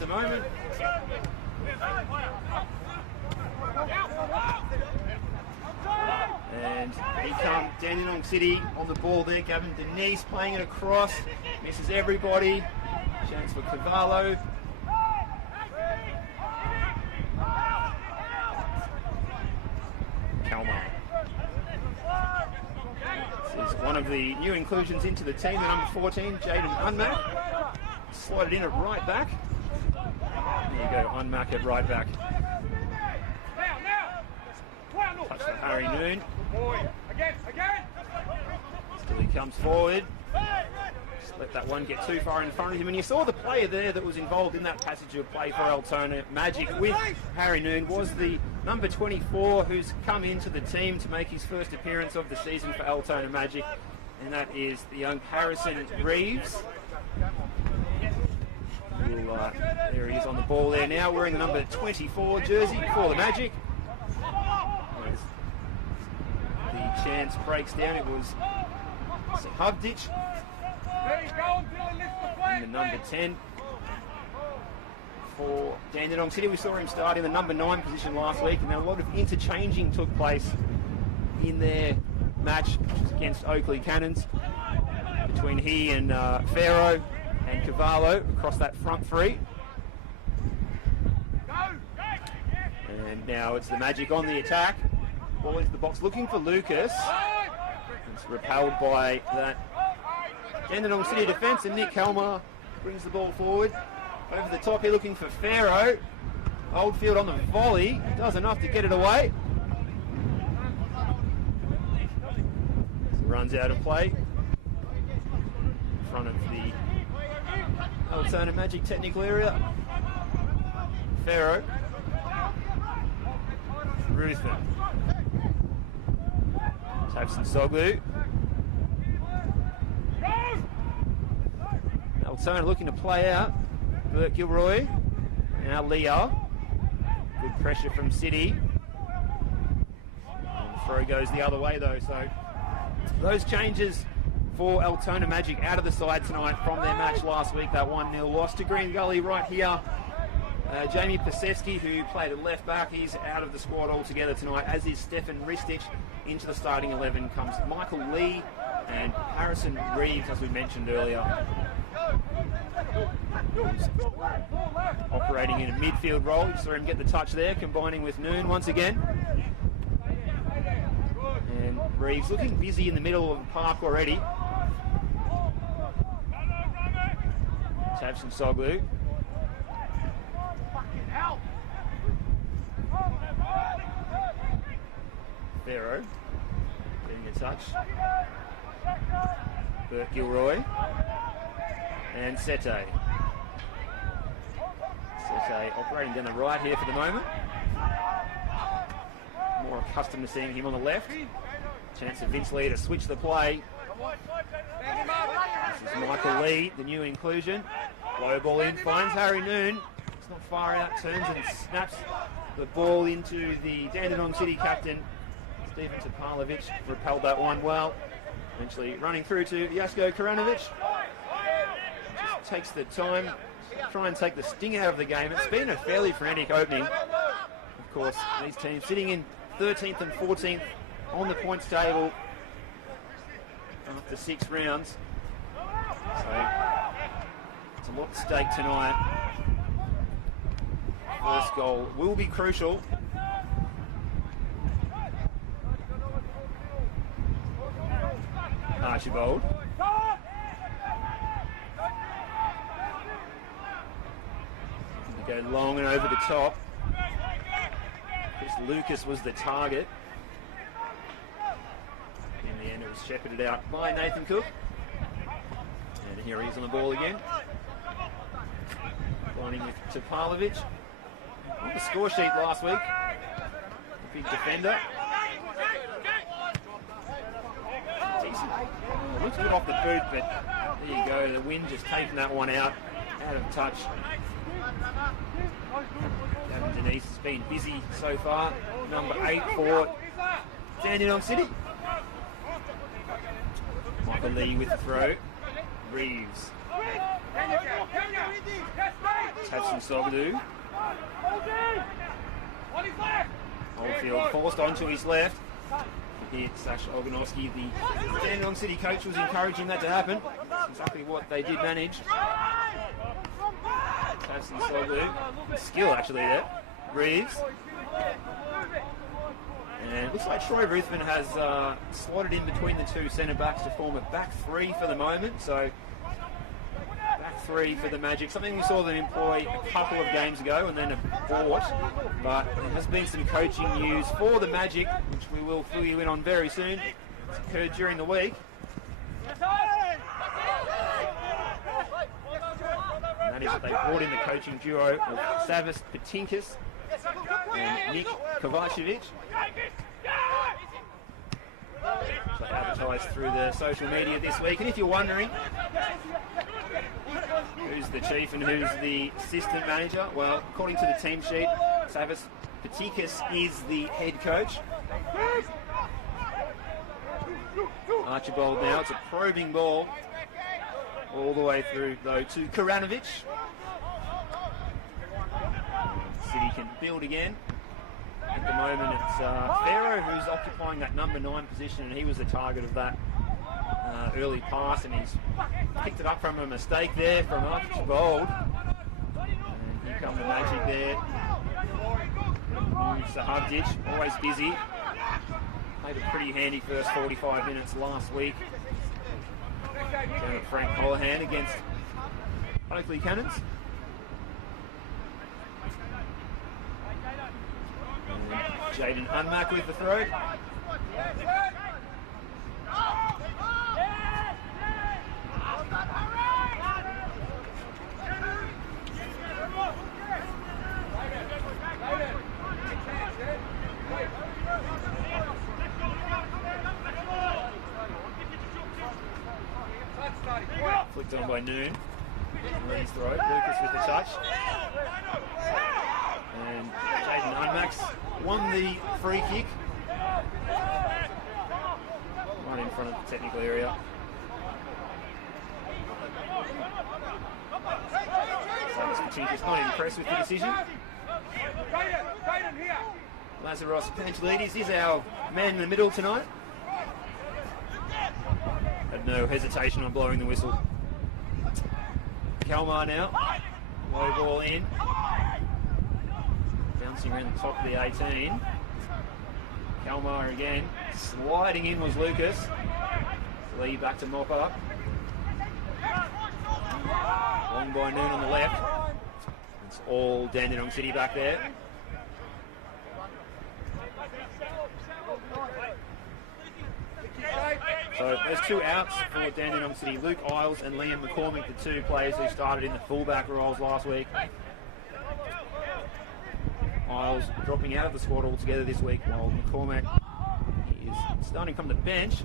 at the moment. And here come Dandenong City on the ball there. Gavin Denise playing it across. Misses everybody. Chance for Cavallo. Kalmar. This is one of the new inclusions into the team, the number 14, Jaden Unmack. Slotted in at right back. There you go, Unmack at right back. Touch for Harry Noon. Still he comes forward. Just let that one get too far in front of him. And you saw the player there that was involved in that passage of play for Altona Magic with Harry Noon was the number 24 who's come into the team to make his first appearance of the season for Altona Magic. And that is the young Harrison Reeves. There he is on the ball there now, wearing the number 24 jersey for the Magic. The chance breaks down. It was Hubditch in the number 10 for Dandenong City. We saw him start in the number 9 position last week, and a lot of interchanging took place in their match against Oakley Cannons between he and Pharaoh and Cavallo across that front three. And now it's the Magic on the attack. Ball into the box looking for Lucas. It's repelled by that Dandenong City defence, and Nick Kalmar brings the ball forward. Over the top here looking for Pharaoh. Oldfield on the volley. Does enough to get it away. Runs out of play. In front of the Altona Magic technical area. Pharaoh. Ruthven. Tabson Soglu. Altona looking to play out. Burt Gilroy. Now Leah. Good pressure from City. And the throw goes the other way though, so those changes for Altona Magic out of the side tonight from their match last week, that 1-0 loss to Green Gully right here. Jamie Pasewski, who played at left back, he's out of the squad altogether tonight, as is Stefan Ristich. Into the starting 11 comes Michael Lee and Harrison Reeves, as we mentioned earlier. Operating in a midfield role. You saw him get the touch there, combining with Noon once again. And Reeves looking busy in the middle of the park already. Tabson Soglu. Pharaoh getting a touch. Burt Gilroy. And Sete. Sete operating down the right here for the moment. More accustomed to seeing him on the left. Chance of Vince Lee to switch the play. This is Michael Lee, the new inclusion. Low ball in, finds Harry Noon. It's not far out, turns and snaps the ball into the Dandenong City captain, Stephen Topalovic. Repelled that one well. Eventually running through to Jasko Karanovic. Just takes the time to try and take the sting out of the game. It's been a fairly frantic opening. Of course, these teams sitting in 13th and 14th on the points table after 6 rounds. So it's a lot at stake tonight. First goal will be crucial. Archibald. Go long and over the top. Chris Lucas was the target. In the end, it was shepherded out by Nathan Cook. And here he is on the ball again. Lining with Topalovic. On the score sheet last week. A big defender. Decent. Looks good off the boot, but there you go. The wind just taking that one out of touch. Gavin Denise has been busy so far. Number 8 for Dandenong City. Michael Lee with the throw. Reeves. Soglu. Oldfield forced onto his left. Here, Sasha Oganowski, the Dandenong City coach, was encouraging that to happen. That's exactly what they did manage. Tavson Soglu. Skill actually there. Reeves. And it looks like Troy Ruthven has slotted in between the two centre-backs to form a back three for the moment. So, back three for the Magic. Something we saw them employ a couple of games ago and then abort. But there has been some coaching news for the Magic, which we will fill you in on very soon. It's occurred during the week. And that is that they brought in the coaching duo of Savas Patinkas and Nick Kovacevic. So advertised through the social media this week. And if you're wondering who's the chief and who's the assistant manager, well, according to the team sheet, Savas Patinkas is the head coach. Archibald now, it's a probing ball all the way through though to Karanovic. City can build again. At the moment it's Farrow who's occupying that number 9 position, and he was the target of that early pass, and he's picked it up from a mistake there from Archibald. And here come the Magic there. Sahavdic, always busy. Played a pretty handy first 45 minutes last week. Down at Frank Holohan against Oakley Cannons. Jaden Unmack with the throw. Flicked on by Noon. Lee's throw. Lucas with the touch. And Jaden Unmax won the free kick. Right in front of the technical area. Patinkas not impressed with the decision. Lazaros Panchalides is our man in the middle tonight. Had no hesitation on blowing the whistle. Kalmar now. Low ball in. Bouncing around the top of the 18. Kalmar again. Sliding in was Lucas. Lee back to mop up. Long by Noon on the left. It's all Dandenong City back there. So there's two outs for Dandenong City. Luke Isles and Liam McCormick, the two players who started in the fullback roles last week. Isles dropping out of the squad altogether this week, while McCormick is starting from the bench.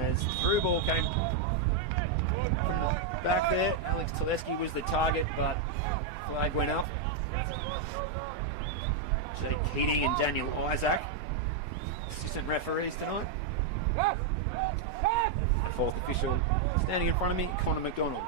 As through ball came from the back there. Alex Teleski was the target, but flag went up. Jake Keating and Daniel Isaac, assistant referees tonight. The fourth official standing in front of me, Connor McDonald.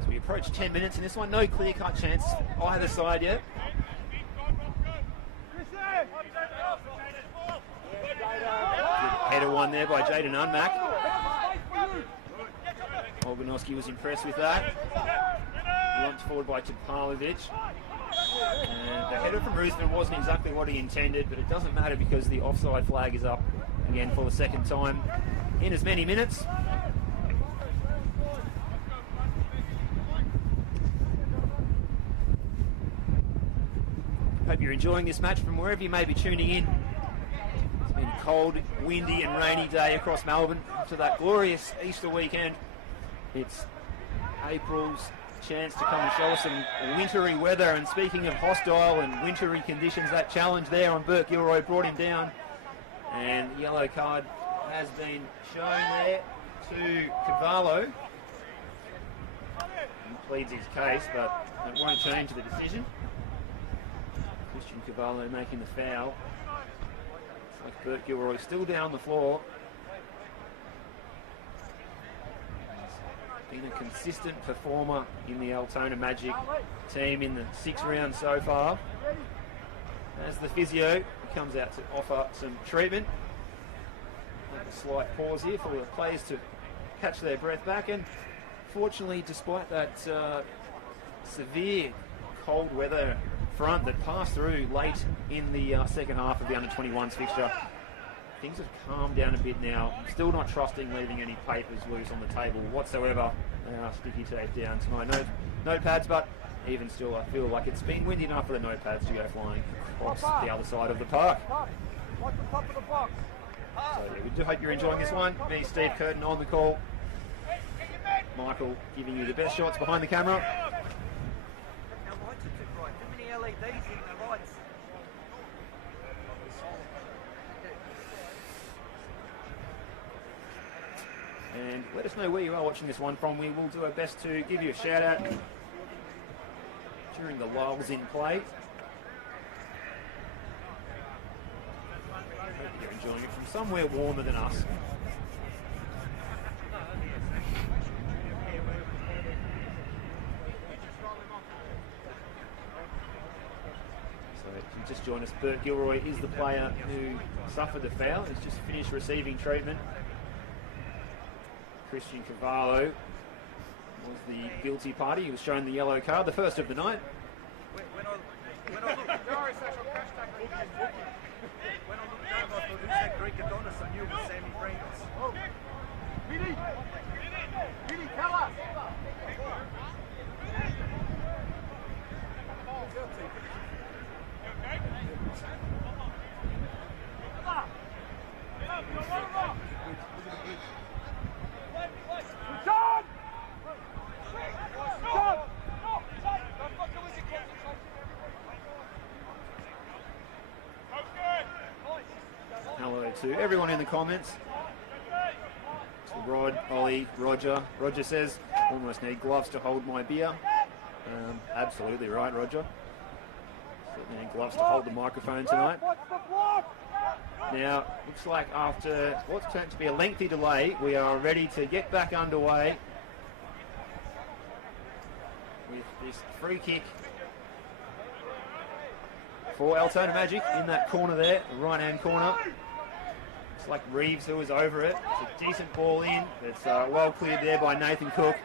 So we approach 10 minutes in this one. No clear-cut chance either side yet. Header one there by Jaden Unmack. Oganowski was impressed with that. Lumped forward by Topalovic. And the header from Ruthven wasn't exactly what he intended, but it doesn't matter because the offside flag is up again for the second time in as many minutes. Hope you're enjoying this match from wherever you may be tuning in. It's been a cold, windy and rainy day across Melbourne after that glorious Easter weekend. It's April's chance to come and show us some wintry weather, and speaking of hostile and wintry conditions, that challenge there on Burke Gilroy brought him down, and the yellow card has been shown there to Cavallo. He pleads his case, but it won't change the decision. Christian Cavallo making the foul. It's like Bert Gilroy still down on the floor. He's been a consistent performer in the Altona Magic team in the 6 rounds so far. As the physio comes out to offer some treatment. A slight pause here for the players to catch their breath back, and fortunately, despite that severe cold weather front that passed through late in the second half of the under-21s fixture, things have calmed down a bit now. I'm still not trusting leaving any papers loose on the table whatsoever. Sticky tape down tonight. No pads, but even still, I feel like it's been windy enough for the notepads to go flying across the other side of the park. So yeah, we do hope you're enjoying this one. Me, Steve Curtin on the call. Michael giving you the best shots behind the camera. And let us know where you are watching this one from. We will do our best to give you a shout out during the lulls in play. Hope you're enjoying it from somewhere warmer than us. So if you just join us, Bert Gilroy is the player who suffered the foul. He's just finished receiving treatment. Christian Cavallo was the guilty party. He was shown the yellow card, the first of the night. When I looked down after Lucek Greek Adonis, I knew it was Sammy Francis. Billy, tell us! Hello to everyone in the comments. To Rod, Ollie, Roger. Roger says, almost need gloves to hold my beer. Absolutely right, Roger. Certainly need gloves to hold the microphone tonight. Now, looks like after what's turned to be a lengthy delay, we are ready to get back underway with this free kick for Altona Magic in that corner there, the right-hand corner. It's like Reeves who was over it. It's a decent ball in. It's well cleared there by Nathan Cook.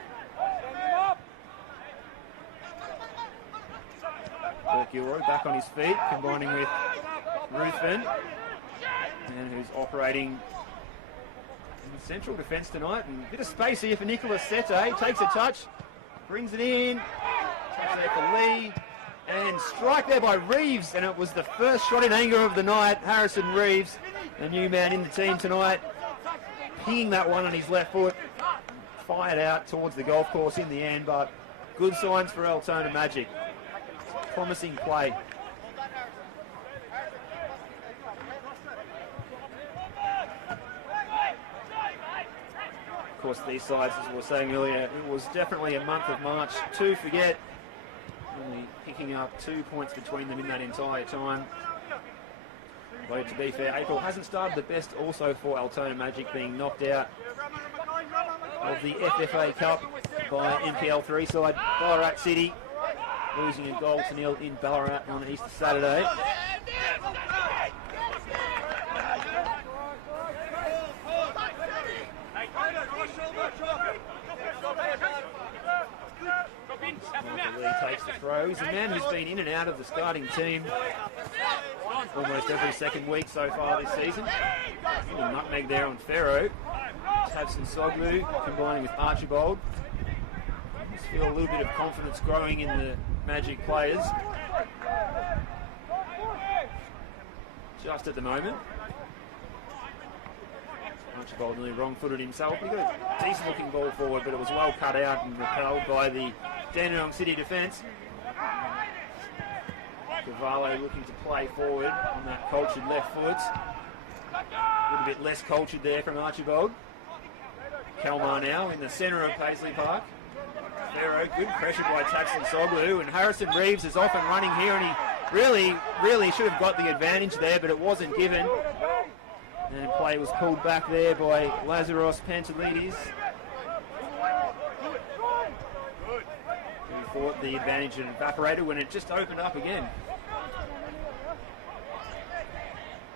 Bert Gilroy back on his feet, combining with Ruthven, and who's operating in central defence tonight. And a bit of space here for Nicholas Sete. Takes a touch, brings it in. Touch there for Lee. And strike there by Reeves, and it was the first shot in anger of the night. Harrison Reeves, a new man in the team tonight, pinging that one on his left foot, fired out towards the golf course in the end, but good signs for Altona Magic. Promising play. Of course, these sides, as we were saying earlier, it was definitely a month of March to forget. Only picking up 2 points between them in that entire time. Though to be fair, April hasn't started the best also for Altona Magic, being knocked out of the FFA Cup by NPL 3 side Ballarat City, losing a goal to nil in Ballarat on Easter Saturday. Lee takes the throw. He's a man who's been in and out of the starting team almost every second week so far this season. A little nutmeg there on Ferro. Tavson Soglu combining with Archibald. Just feel a little bit of confidence growing in the Magic players just at the moment. Archibald nearly wrong-footed himself. He got a decent-looking ball forward, but it was well cut out and repelled by the Dandenong City defence. Cavallo looking to play forward on that cultured left foot. A little bit less cultured there from Archibald. Kalmar now in the centre of Paisley Park. Ferro, good pressure by Taxon Soglu, and Harrison Reeves is off and running here, and he really should have got the advantage there, but it wasn't given. And play was pulled back there by Lazaros Pantelides. He thought the advantage had evaporated when it just opened up again.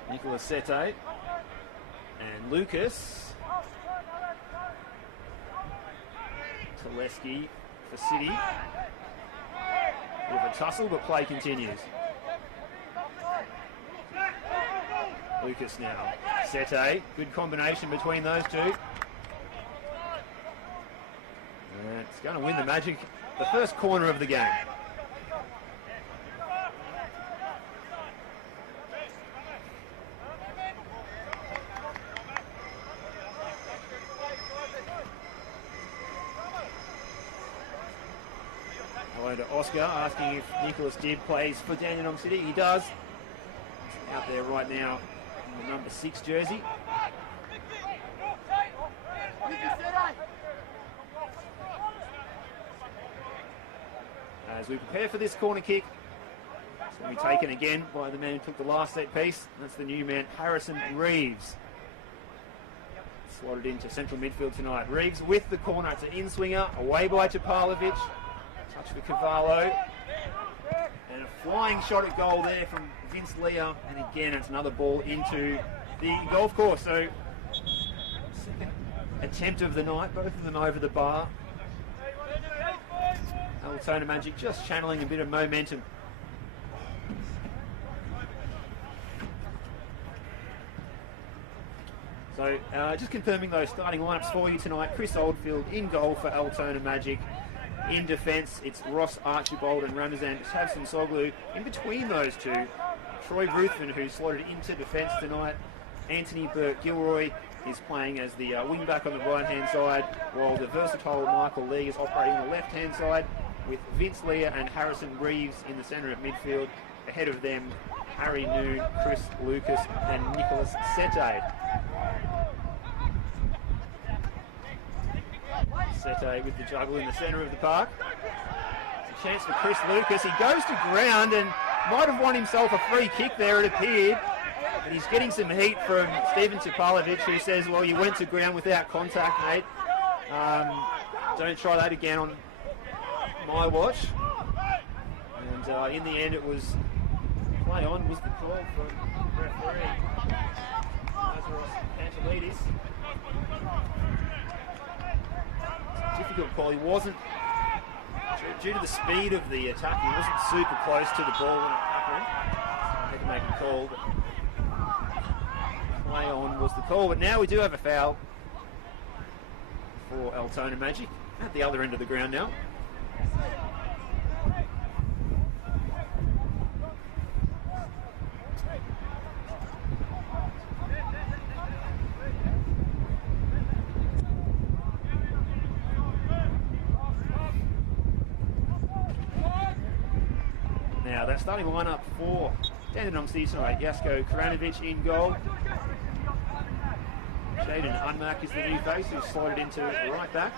Nicholas Sete and Lucas. Teleski for City. Bit of a tussle, but play continues. Lucas now. Sete, good combination between those two. And it's going to win the Magic the first corner of the game. Hello to Oscar, asking if Nicholas Dibb plays for Dandenong City. He does. He's out there right now in the number 6 jersey. As we prepare for this corner kick, it's going to be taken again by the man who took the last set piece. That's the new man, Harrison Reeves. Slotted into central midfield tonight. Reeves with the corner. It's an in-swinger, away by Topalovic. Touch for Cavallo. And a flying shot at goal there from Vince Leah. And again, it's another ball into the golf course. So, second attempt of the night, both of them over the bar. Altona Magic just channeling a bit of momentum. So just confirming those starting lineups for you tonight. Chris Oldfield in goal for Altona Magic. In defence, it's Ross Archibald and Ramazan Tavson Soglu. In between those two, Troy Ruthven, who's slotted into defence tonight. Anthony Burke-Gilroy is playing as the wing-back on the right-hand side, while the versatile Michael Lee is operating on the left-hand side, with Vince Leah and Harrison Reeves in the centre of midfield. Ahead of them, Harry Noon, Chris Lucas and Nicholas Sete. Sete with the juggle in the centre of the park. It's a chance for Chris Lucas. He goes to ground and might have won himself a free kick there, it appeared. But he's getting some heat from Stephen Topalovic, who says, well, you went to ground without contact, mate. Don't try that again on my watch. And in the end, it was play on was the call from referee Lazaros Pantelides. Difficult call. He wasn't, due to the speed of the attack, he wasn't super close to the ball when it happened. So they had to make a call. But play on was the call. But now we do have a foul for Altona Magic at the other end of the ground now. Now that starting lineup for Dandenong City tonight: Jasko Karanovic in goal. Jaden Unmark is the new face who's slotted into the right back.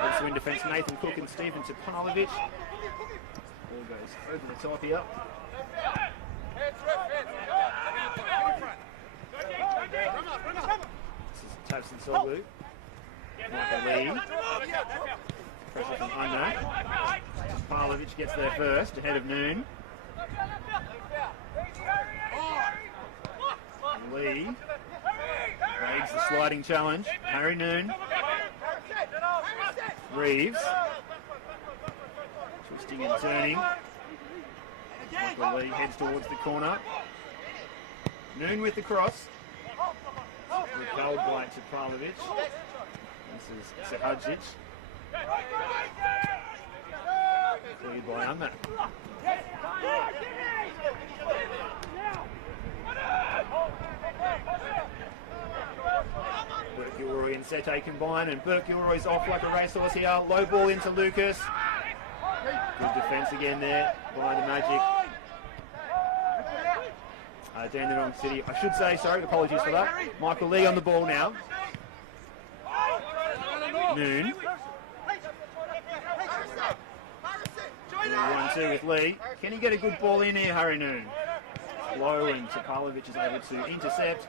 Also in defence, Nathan Cook and Stephen Topalovic. Ball goes over the top here. This is Tavson Soglu. Michael Lee. Pressure from Unmark. Topalovic gets there first, ahead of Noon. Lee makes the sliding challenge. Harry Noon. Reeves. Twisting and turning. Michael Lee heads towards the corner. Noon with the cross. Repelled by Topalovic. This is Sahadzic. Cleared by Unmark. Burke-Gilroy and Sete combine, and Burke-Gilroy's off like a racehorse here. Low ball into Lucas. Good defence again there by the Magic. Dandenong City, I should say, sorry, apologies for that. Michael Lee on the ball now. Noon. 1-2 with Lee. Can he get a good ball in here, Harry Noon? Low, and Topalovic is able to intercept.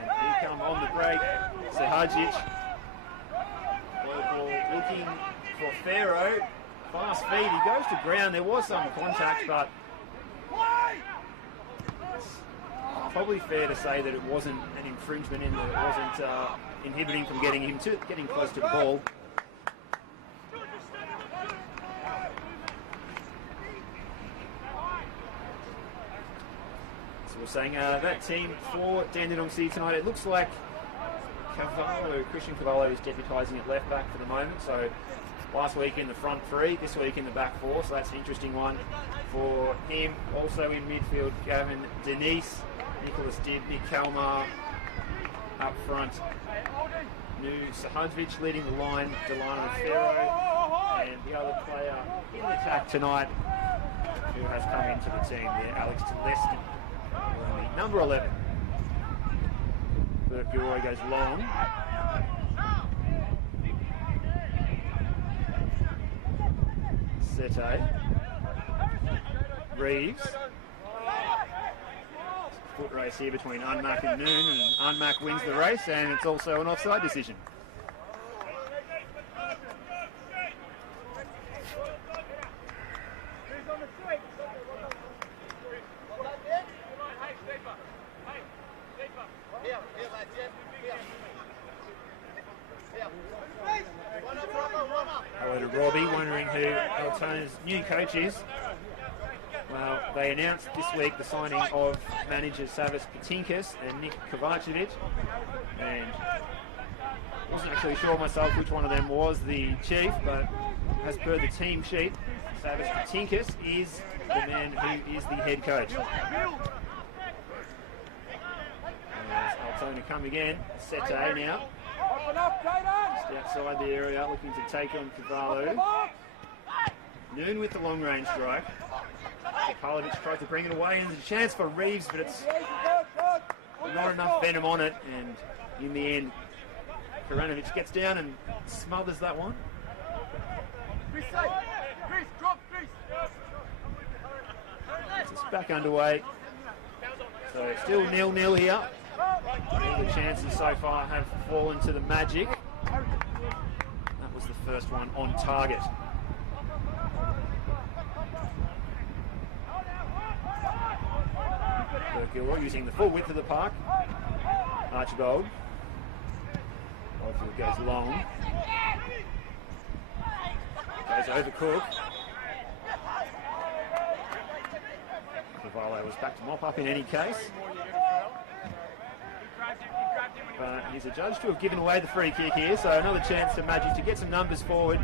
And here come on the break, Sahajic. Low ball looking for Pharaoh. Fast feed, he goes to ground. There was some contact, but it's probably fair to say that it wasn't an infringement in that it wasn't inhibiting from getting close to the ball. So we're saying that team for Dandenong City tonight, it looks like Christian Cavallo is deputising at left back for the moment. So last week in the front three, this week in the back four, so that's an interesting one for him. Also in midfield, Gavin Denise, Nicholas Dibb, Nick Kalmar up front. New Sahajic leading the line, Delano Ferro, and the other player in attack tonight who has come into the team there, Alex Telestin, number 11. Burke-Gilroy goes long. Sete. Reeves. Foot race here between Unmac and Noon, and Unmac wins the race, and it's also an offside decision. Hello to Robbie, wondering who Altona's new coach is. Well, they announced this week the signing of managers Savas Patinkas and Nick Kovacevic, and wasn't actually sure myself which one of them was the chief, but as per the team sheet, Savas Patinkas is the man who is the head coach. As Altona come again, Sete now. Just outside the area, looking to take on Cavallo. Noon with the long range strike. Topalovic tries to bring it away, and there's a chance for Reeves, but it's not enough venom on it, and in the end, Karanovic gets down and smothers that one. It's back underway. So still 0-0 here. All the chances so far have fallen to the Magic. That was the first one on target. Burke-Gilroy using the full width of the park. Archibald. Oldfield goes long. Goes over Cook. Cavallo was back to mop up in any case. But he's adjudged to have given away the free kick here, so another chance for Magic to get some numbers forward.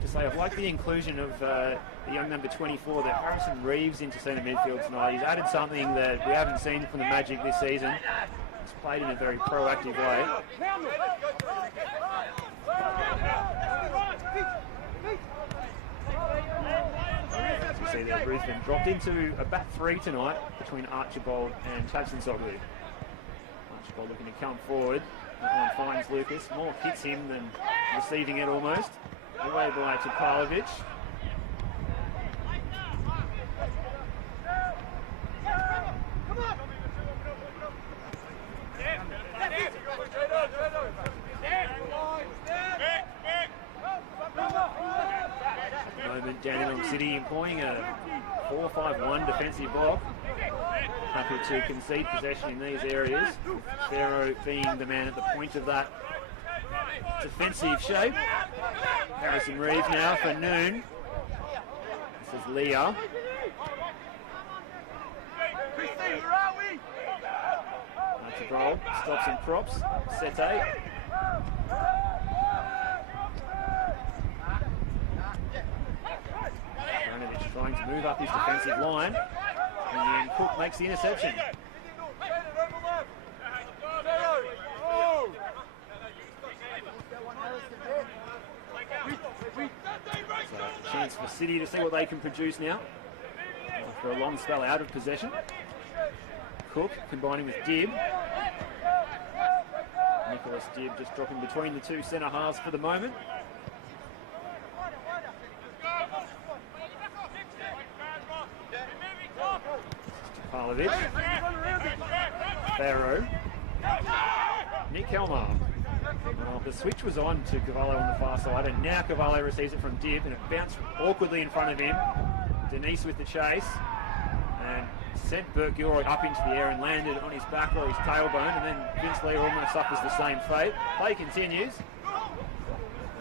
To say, I've liked the inclusion of the young number 24, that Harrison Reeves, into centre midfield tonight. He's added something that we haven't seen from the Magic this season. He's played in a very proactive way. As we see there, Brisbane dropped into a back three tonight between Archibald and Chadson-Soglu. Archibald looking to come forward. That one finds Lucas. More hits him than receiving it almost. Away by Topalovic. At the moment, Dandenong City employing a 4-5-1 defensive block. Happy to concede possession in these areas. Pharaoh being the man at the point of that defensive shape. Harrison Reeves now for Noon. This is Leah. That's a goal. Stops and props. Sete. Granovich trying to move up his defensive line. And then Cook makes the interception. So, chance for City to see what they can produce now. After a long spell out of possession. Cook combining with Dibb. Nicholas Dibb just dropping between the two centre halves for the moment. Pavlovic, Barrow, Nick Kelmar. Well, the switch was on to Cavallo on the far side, and now Cavallo receives it from Dibb, and it bounced awkwardly in front of him. Denise with the chase, and sent Burke Gilroy up into the air and landed on his back or his tailbone, and then Vince Lee almost suffers the same fate. Play continues,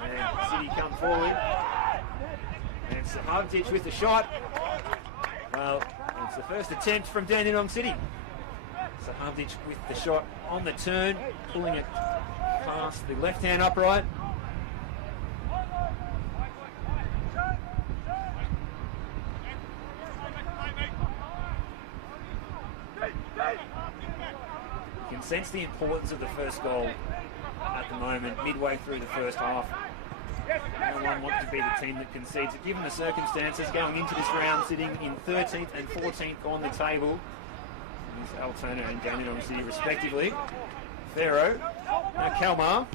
and City come forward, and Sahavdic with the shot. Well, it's the first attempt from Dandenong City. Sahavdic with the shot on the turn, pulling it past the left-hand upright. You can sense the importance of the first goal at the moment, midway through the first half. No one wants to be the team that concedes it, given the circumstances going into this round, sitting in 13th and 14th on the table. There's Altona and Dandenong City respectively. Farrow, now Kelmar.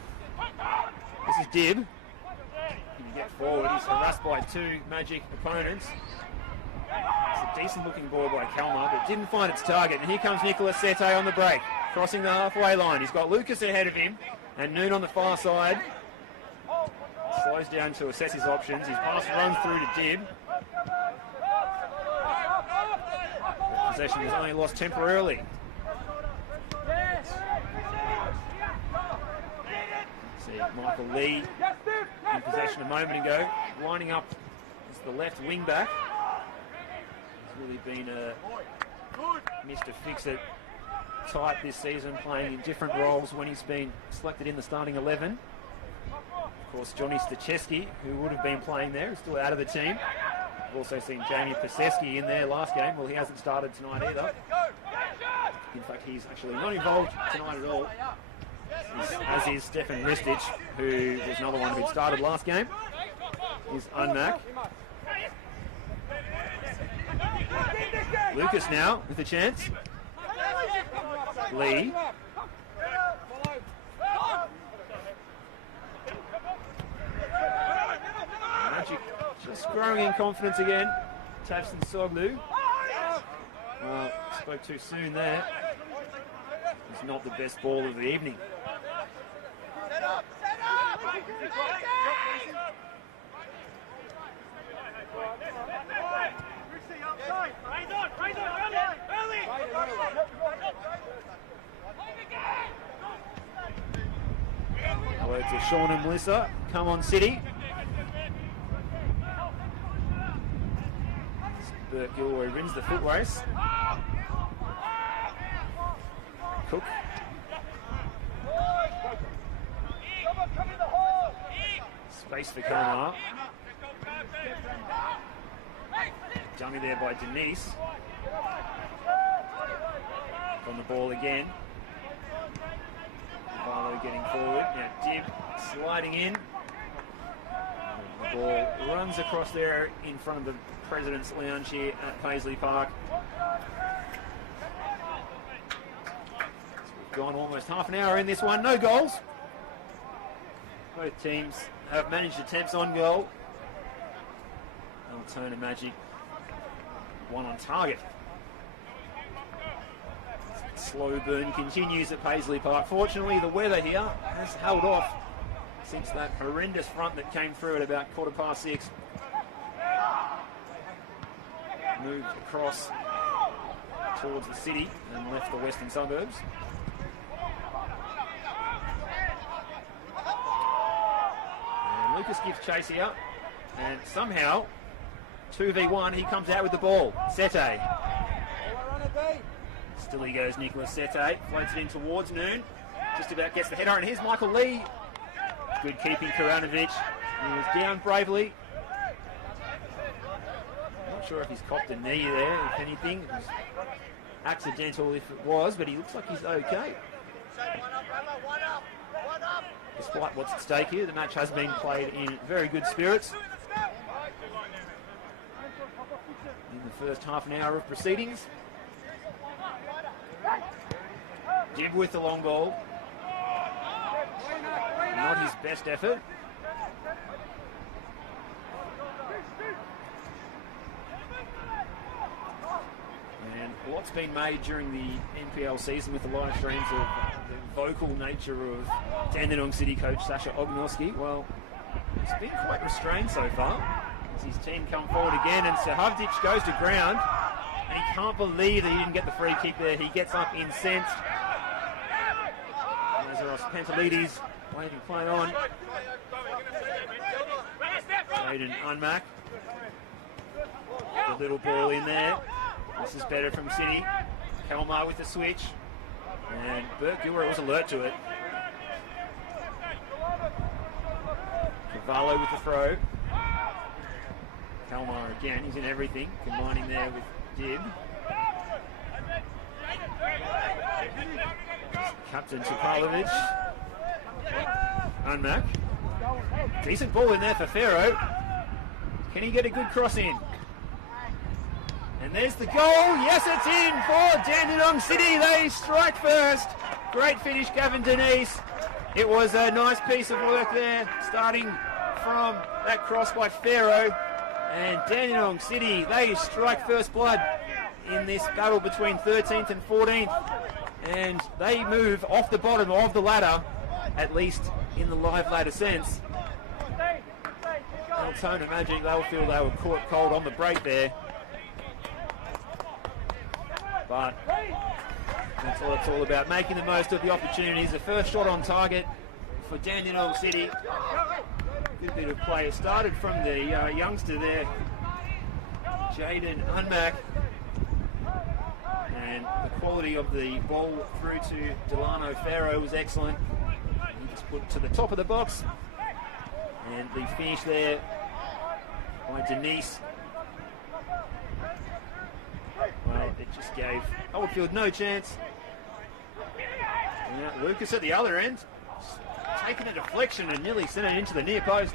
This is Dibb. He can get forward, he's harassed by two Magic opponents. It's a decent looking ball by Kelmar, but didn't find its target. And here comes Nicolas Sete on the break, crossing the halfway line. He's got Lucas ahead of him, and Noon on the far side. Slows down to assess his options. His pass runs through to Dibb. The possession was only lost temporarily. See Michael Lee in possession a moment ago, lining up as the left wing back. He's really been a Mr. Fix-It type this season, playing in different roles when he's been selected in the starting 11. Of course, Johnny Stachewski, who would have been playing there, is still out of the team. We've also seen Jamie Paseski in there last game. Well, he hasn't started tonight either. In fact, he's actually not involved tonight at all, as is Stefan Ristic, who was another one who started last game. He's Unmac. Lucas now with a chance. Lee. Magic just growing in confidence again. Tafson Soglu. Well, spoke too soon there. It's not the best ball of the evening. Set up! Hello to Sean and Melissa. Come on, City. Burke Gilroy wins the foot race. Cook. Space for Kamar. Dummy there by Denise. On the ball again. Barlow getting forward. Now Dibb sliding in. The ball runs across there in front of the President's Lounge here at Paisley Park. We've gone almost half an hour in this one. No goals. Both teams have managed attempts on goal. Altona Magic, one on target. Slow burn continues at Paisley Park. Fortunately, the weather here has held off since that horrendous front that came through at about 6:15. Moved across towards the city and left the western suburbs. And Lucas gives chase here, and somehow 2v1, he comes out with the ball. Sete. Still he goes, Nicholas Sete. Floats it in towards Noon. Just about gets the header, and here's Michael Lee. Good keeping, Karanovic. He was down bravely. Not sure if he's copped a knee there, if anything. It was accidental if it was, but he looks like he's okay. Despite what's at stake here, the match has been played in very good spirits. In the first half an hour of proceedings. Dibb with the long ball. not his best effort. And lots been made during the NPL season with the live streams of the vocal nature of Dandenong City coach Sasha Ognoski. Well, he's been quite restrained so far. As his team come forward again, and Sahavdic goes to ground. And he can't believe that he didn't get the free kick there. He gets up incensed. Lazaros Pantelides waving play on. Jaden Unmack. The little ball in there. This is better from City. Kalmar with the switch. And Burke Gilroy was alert to it. Cavallo with the throw. Kalmar again, he's in everything. Combining there with Dib. Captain Tupalovic. Unmack. Decent ball in there for Faro. Can he get a good cross in? And there's the goal. Yes, it's in for Dandenong City. They strike first. Great finish, Gavin Denise. It was a nice piece of work there, starting from that cross by Faro. And Dandenong City, they strike first blood in this battle between 13th and 14th. And they move off the bottom of the ladder, at least in the live ladder sense. Altona Magic, they'll feel they were caught cold on the break there. But that's what it's all about, making the most of the opportunities. The first shot on target for Dandenong City. Good bit of play. It started from the youngster there, Jaden Unmack. And the quality of the ball through to Delano Faro was excellent. He just put it to the top of the box. And the finish there by Denise. Well, it just gave Oldfield no chance. And now Lucas at the other end, taking a deflection and nearly sent it into the near post.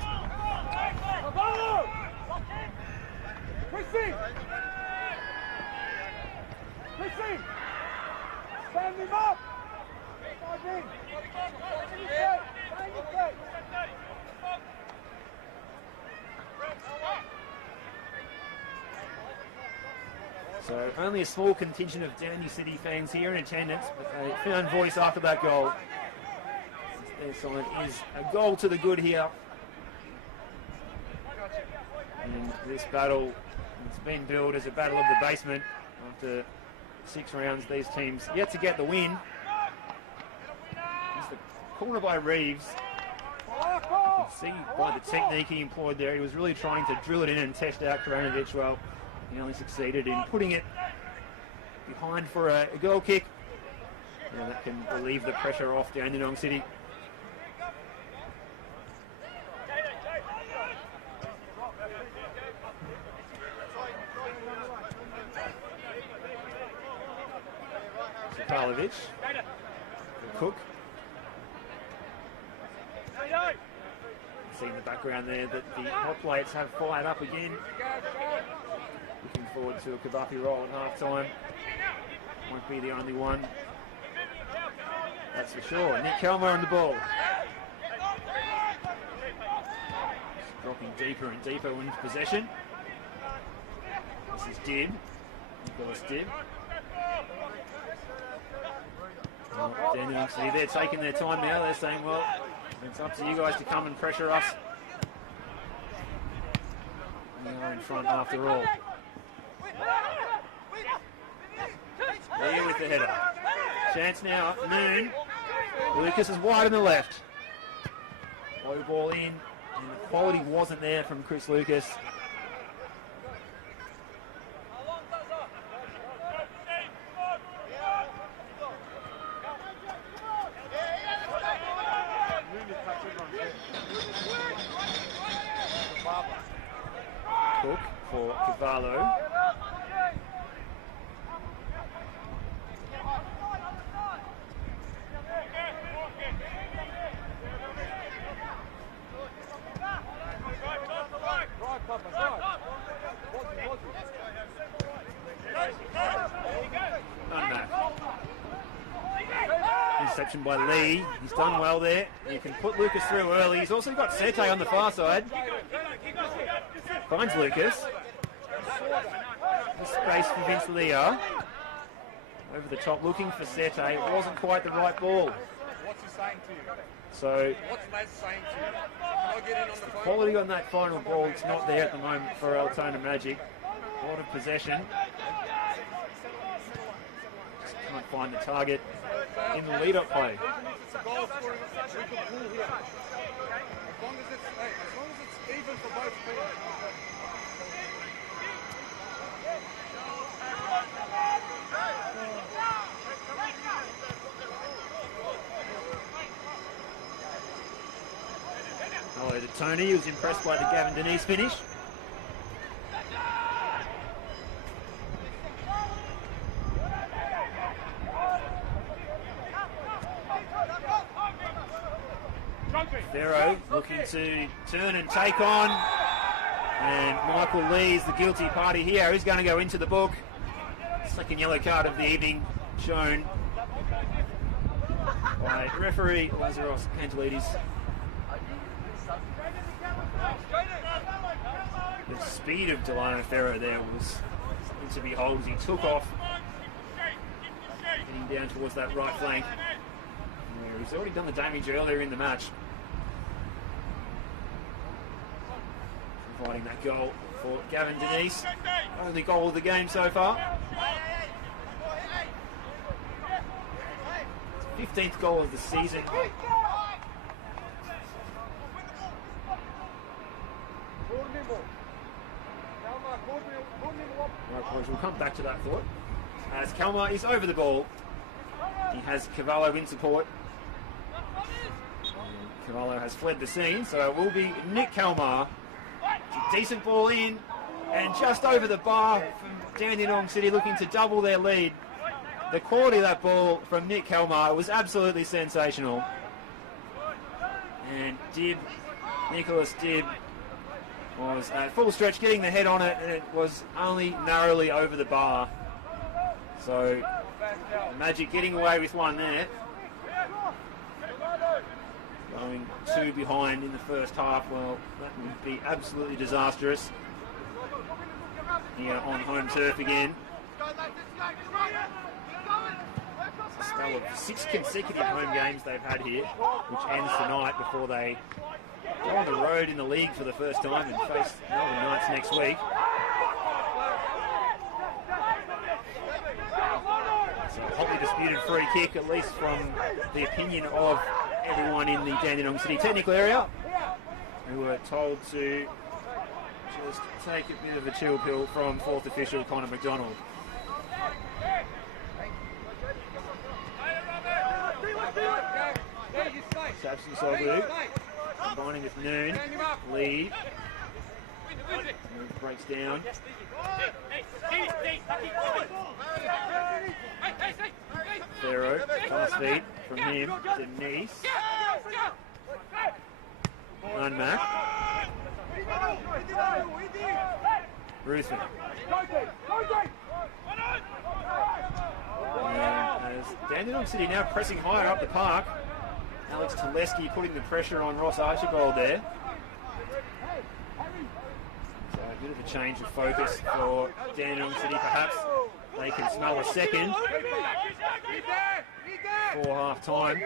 Stand him up! So only a small contingent of Dandenong City fans here in attendance, but they found voice after that goal. Their side is a goal to the good here. And this battle, it's been billed as a battle of the basement. After 6 rounds, these teams yet to get the win. It's the corner by Reeves. You can see by the technique he employed there, he was really trying to drill it in and test out Karanovic. Well, he only succeeded in putting it behind for a goal kick. And that can relieve the pressure off Dandenong City. Pavlovic, Cook. See in the background there that the hot plates have fired up again. Looking forward to a Kavapi roll at half time. Won't be the only one. That's for sure. Nick Kalmar on the ball. Just dropping deeper and deeper into possession. This is Dib. Nicholas Dib. Dandenong City, they're taking their time now. They're saying, well, it's up to you guys to come and pressure us. We are in front after all. There with the header. Chance now, Noon. Lucas is wide on the left. Low ball in, and the quality wasn't there from Chris Lucas. Cook for Cavallo. interception by Lee. He's done well there. You can put Lucas through early. He's also got Sete on the far side. Finds Lucas. The space for Vince Leah. Over the top, looking for Sete. It wasn't quite the right ball. What's he saying to you? So, What's Les saying to you? Can I get in on the phone? quality on that final ball, it's not there at the moment for Altona Magic. A lot of possession. Just can't find the target in the lead-up play. It's a goal scoring. We can pull here. As long as it's even for both teams. Hello to Tony, he was impressed by the Gavin Denise finish. Ferro looking to turn and take on, and Michael Lee's the guilty party here. He's going to go into the book. Second yellow card of the evening shown by referee Lazaros Pantelides. The speed of Delano Ferro there was something to behold as he took off, heading down towards that right flank. Yeah, he's already done the damage earlier in the match, providing that goal for Gavin Denise. Only goal of the game so far. 15th goal of the season. Right, we'll come back to that thought. As Kalmar is over the ball, he has Cavallo in support. Cavallo has fled the scene, so it will be Nick Kalmar. Decent ball in, and just over the bar from Dandenong City, looking to double their lead. The quality of that ball from Nick Kalmar was absolutely sensational. And Nicholas Dibb was at full stretch getting the head on it, and it was only narrowly over the bar. So Magic getting away with one there. Going 2 behind in the first half, well, that would be absolutely disastrous. Here on home turf again. It's a spell of 6 consecutive home games they've had here, which ends tonight before they go on the road in the league for the first time and face Melbourne Knights next week. So a hotly disputed free kick, at least from the opinion of everyone in the Dandenong City technical area, who were told to just take a bit of a chill pill from fourth official Connor McDonald. Sapson Soglu combining with Noon. Lee breaks down. Ferro, fast feed from him. Denise. Unmac. Ruthven. As Dandenong City now pressing higher up the park. Alex Tuleski putting the pressure on Ross Archibald there. So a bit of a change of focus for Dandenong City, perhaps. They can smell a second for half time.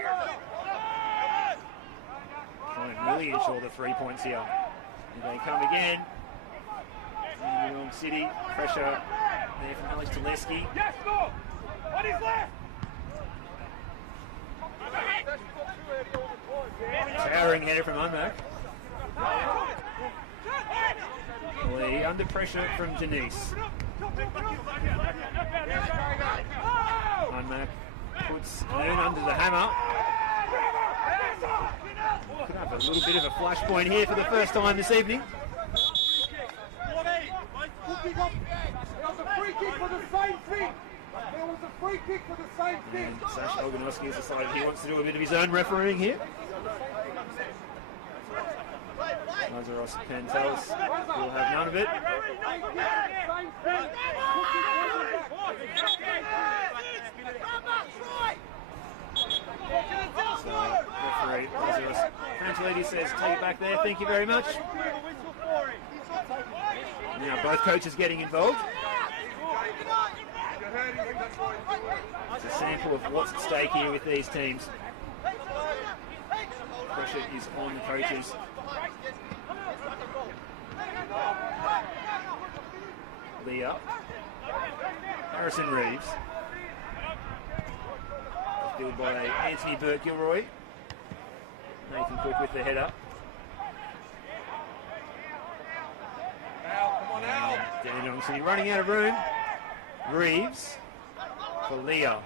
Trying to really ensure the 3 points here. And they come again. Dandenong City, pressure there from Alex Tuleski. What is left? Towering header from Unmac. Lee under pressure from Denise. Unmac puts Noon under the hammer. Could have a little bit of a flashpoint here for the first time this evening. There was a free kick for the same thing. Sash Oganowski has decided he wants to do a bit of his own refereeing here. Lazaros Pantelis will have none of it. Angelidi says, take it back there, thank you very much. Now both coaches getting involved. It's a sample of what's at stake here with these teams. Pressure is on the coaches. Leah. Harrison Reeves. Fielded by Anthony Burke-Gilroy. Nathan Cook with the header. Come on, Al. Dandenong City running out of room. Reeves for Leah.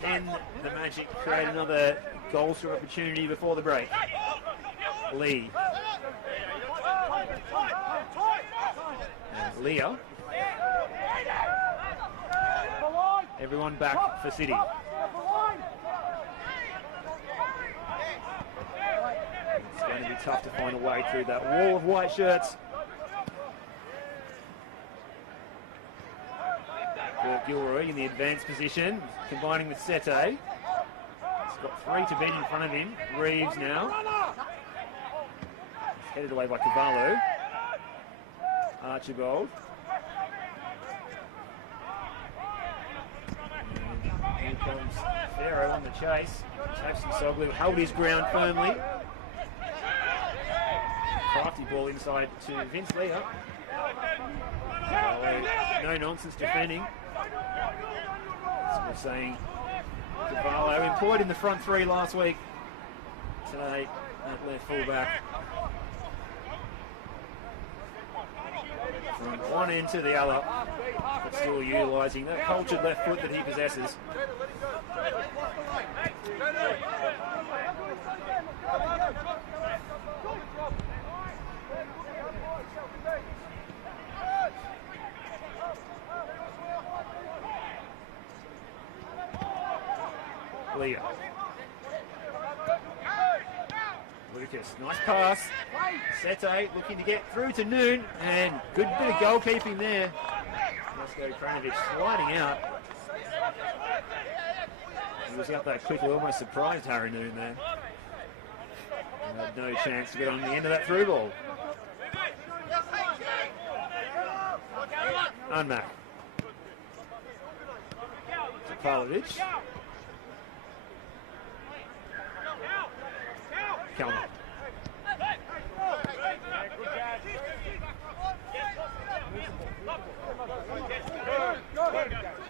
Can the Magic create another goal score opportunity before the break? Lee. And Leah. Everyone back for City. It's going to be tough to find a way through that wall of white shirts. Gilroy in the advanced position, combining with Sete. He's got 3 to beat in front of him. Reeves now. He's headed away by Cavallo. Archibald. And here comes Farrow on the chase. Tafson Soglu held his ground firmly. Crafty ball inside to Vince Leah. No nonsense defending. As we're saying, Cavallo employed in the front 3 last week. Today at left fullback. From one end to the other, but still utilising that cultured left foot that he possesses. Leah. Lucas, nice pass. Sete looking to get through to Noon, and good bit of goalkeeping there. Mosko Kranovich sliding out. He was out that quickly, almost surprised Harry Noon there. And had no chance to get on the end of that through ball. Unmack. Pavlovic. Kelman.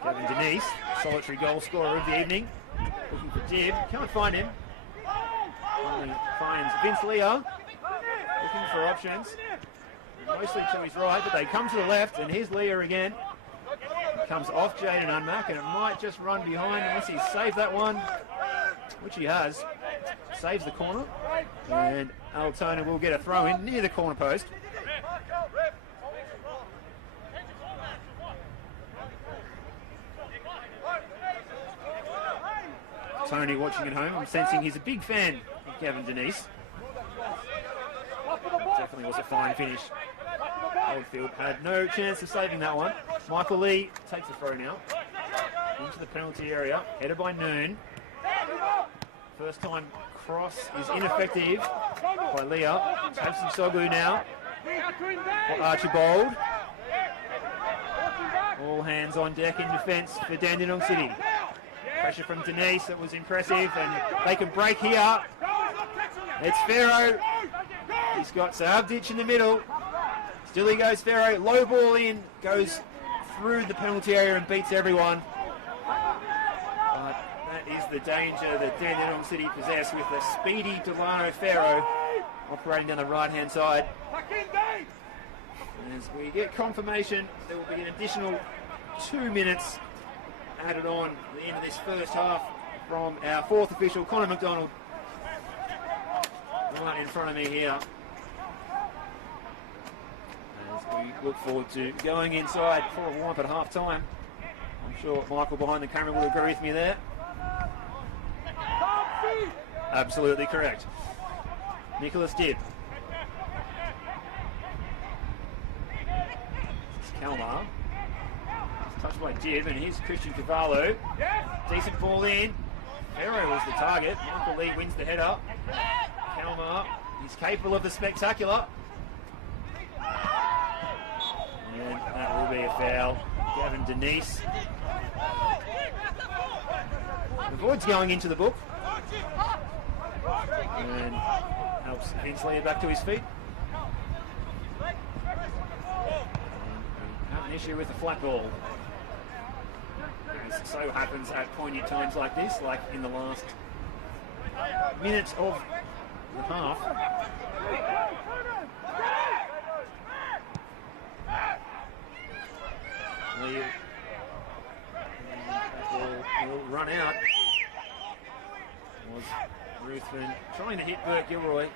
Gavin Denise, solitary goal scorer of the evening. Looking for Dib, can't find him. Finally finds Vince Leah, looking for options. Mostly to his right, but they come to the left, and here's Leah again. Comes off Jaden Unmack, and it might just run behind unless he's saved that one, which he has. Saves the corner, and Altona will get a throw in near the corner post. Tony watching at home, I'm sensing he's a big fan of Gavin Denise. Definitely was a fine finish. Oldfield had no chance of saving that one. Michael Lee takes the throw now into the penalty area, headed by Noon. First time cross is ineffective by Leah. Tafson Soglu now for Archibald. All hands on deck in defence for Dandenong City. Pressure from Denise, that was impressive, and they can break here. It's Farrow. He's got Savdic in the middle. Still he goes, Farrow. Low ball in, goes through the penalty area and beats everyone. But that is the danger that Dandenong City possess with the speedy Delano Farrow operating down the right-hand side. As we get confirmation, there will be an additional 2 minutes added on at the end of this first half from our fourth official, Connor McDonald. Right in front of me here. As we look forward to going inside for a warm-up at half-time. I'm sure Michael behind the camera will agree with me there. Absolutely correct. Nicholas Dibb. Kalmar. Touched by Dibb, and here's Christian Cavallo. Decent ball in. Ferro was the target. Michael Lee wins the header. Kalmar is capable of the spectacular. And that will be a foul. Gavin Denise. Avoids going into the book. And helps Vince Lee back to his feet. And have an issue with the flat ball. As so happens at poignant times like this, like in the last minute of the half. Lee will run out. Was Ruthven trying to hit Burt Gilroy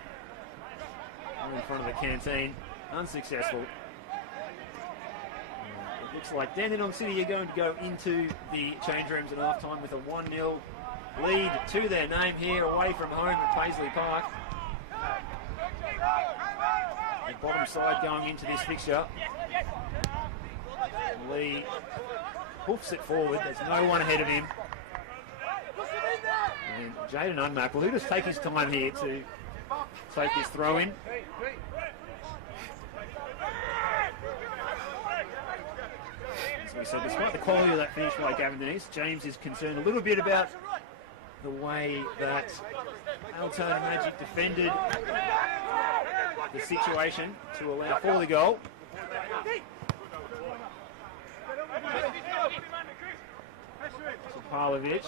in front of the canteen, unsuccessful. It looks like Dandenong City are going to go into the change rooms at half time with a 1-0 lead to their name here, away from home at Paisley Park. The bottom side going into this fixture. Lee hoofs it forward, there's no one ahead of him. And Jaden Unmack will just take his time here to take this throw in. As we said, despite the quality of that finish by Gavin Denise, James is concerned a little bit about the way that Altona Magic defended the situation to allow for the goal. Pavlovic,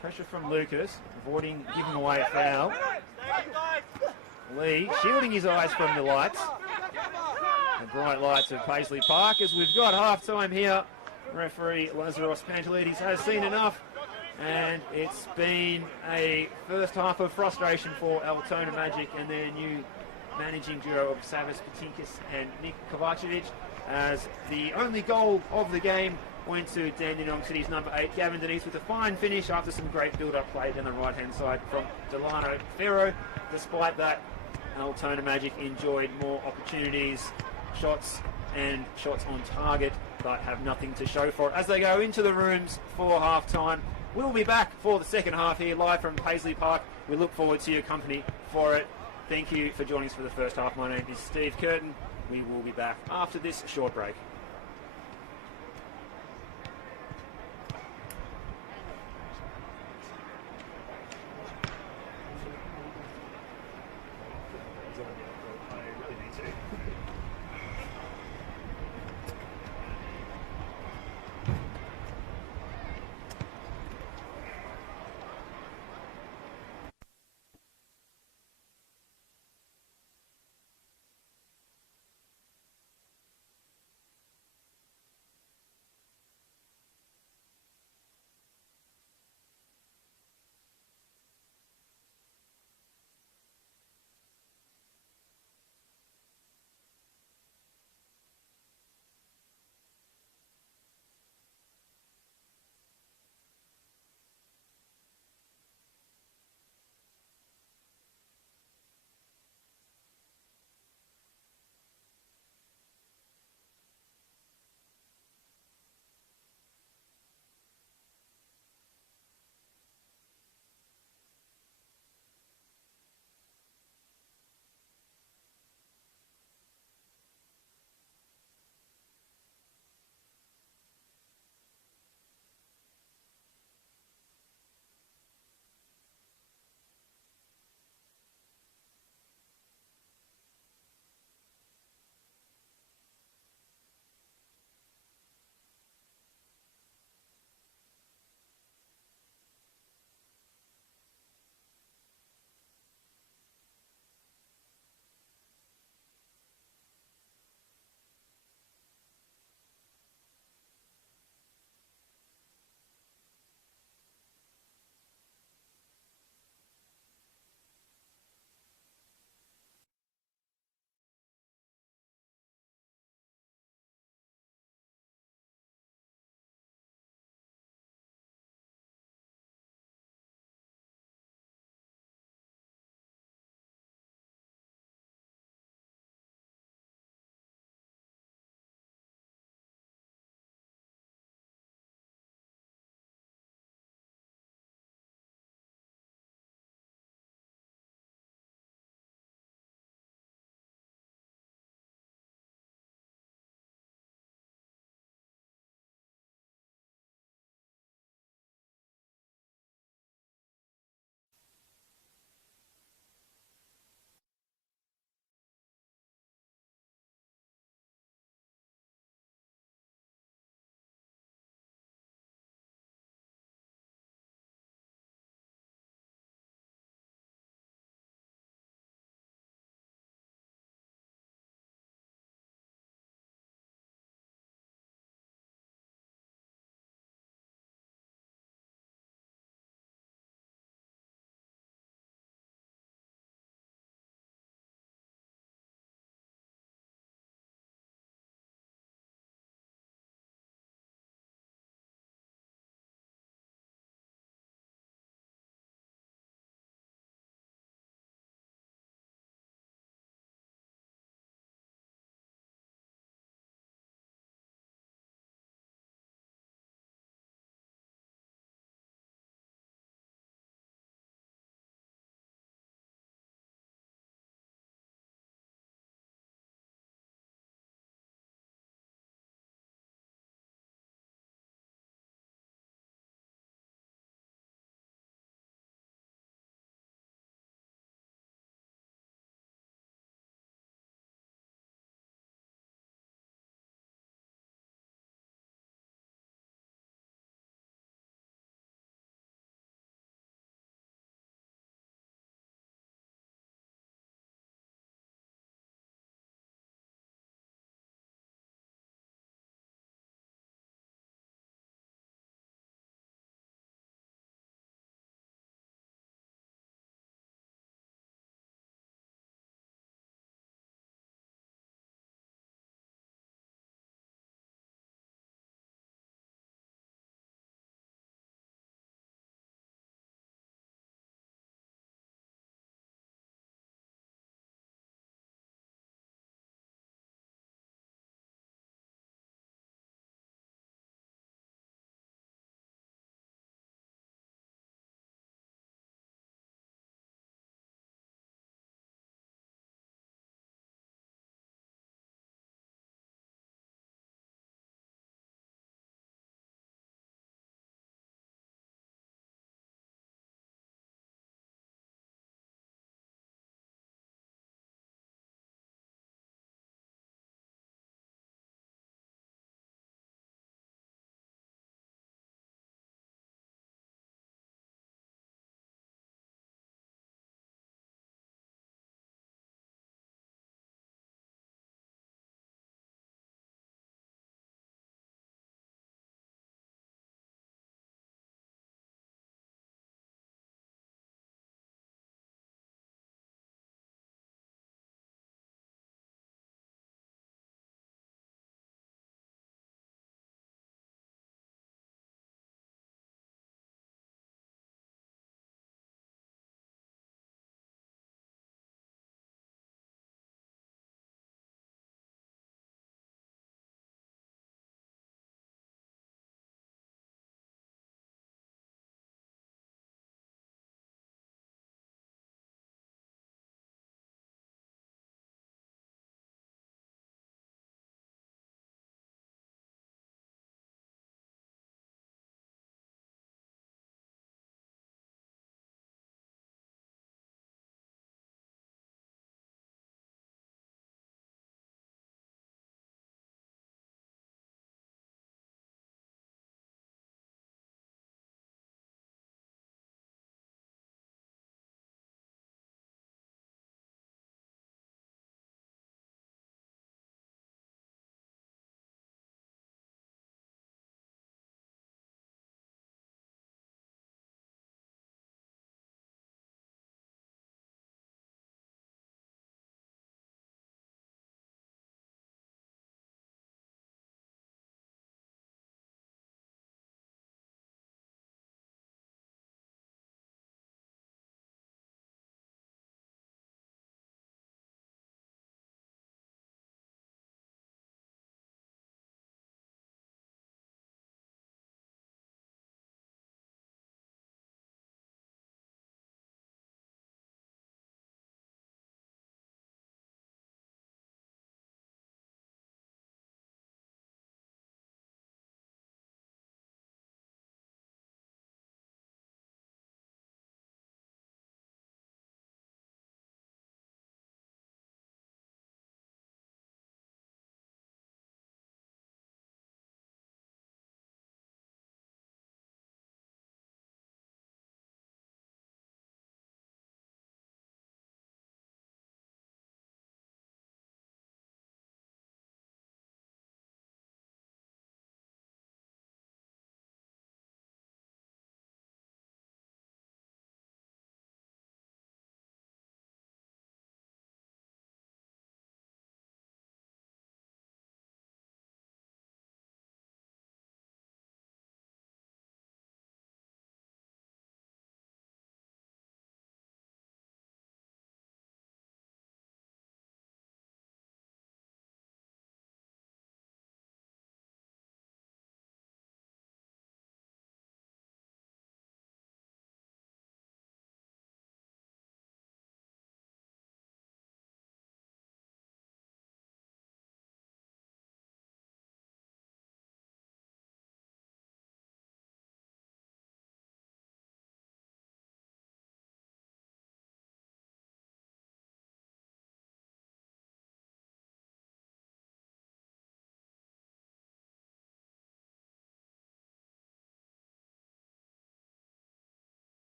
pressure from Lucas, avoiding giving away a foul. Lee shielding his eyes from the lights. The bright lights of Paisley Park as we've got half time here. Referee Lazaros Pantelides has seen enough, and it's been a first half of frustration for Altona Magic and their new managing duo of Savas Patinkas and Nick Kovacevic, as the only goal of the game went to Dandenong City's number 8, Gavin Denise, with a fine finish after some great build-up play down the right-hand side from Delano Ferro. Despite that, Altona Magic enjoyed more opportunities, shots on target, but have nothing to show for it as they go into the rooms for half-time. We'll be back for the second half here, live from Paisley Park. We look forward to your company for it. Thank you for joining us for the first half. My name is Steve Curtin. We will be back after this short break.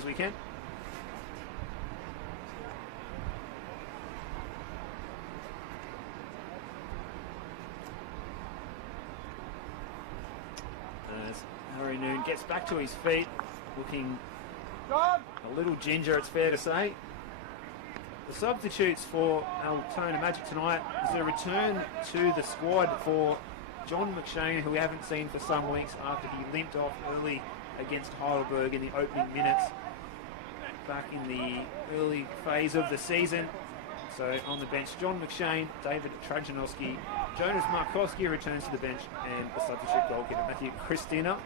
as we can. As Harry Noon gets back to his feet, looking a little ginger, it's fair to say. The substitutes for Altona Magic tonight is a return to the squad for John McShane, who we haven't seen for some weeks after he limped off early against Heidelberg in the opening minutes back in the early phase of the season. So on the bench, John McShane, David Trajanowski, Jonas Markowski returns to the bench, and the substitute goalkeeper Matthew Christina.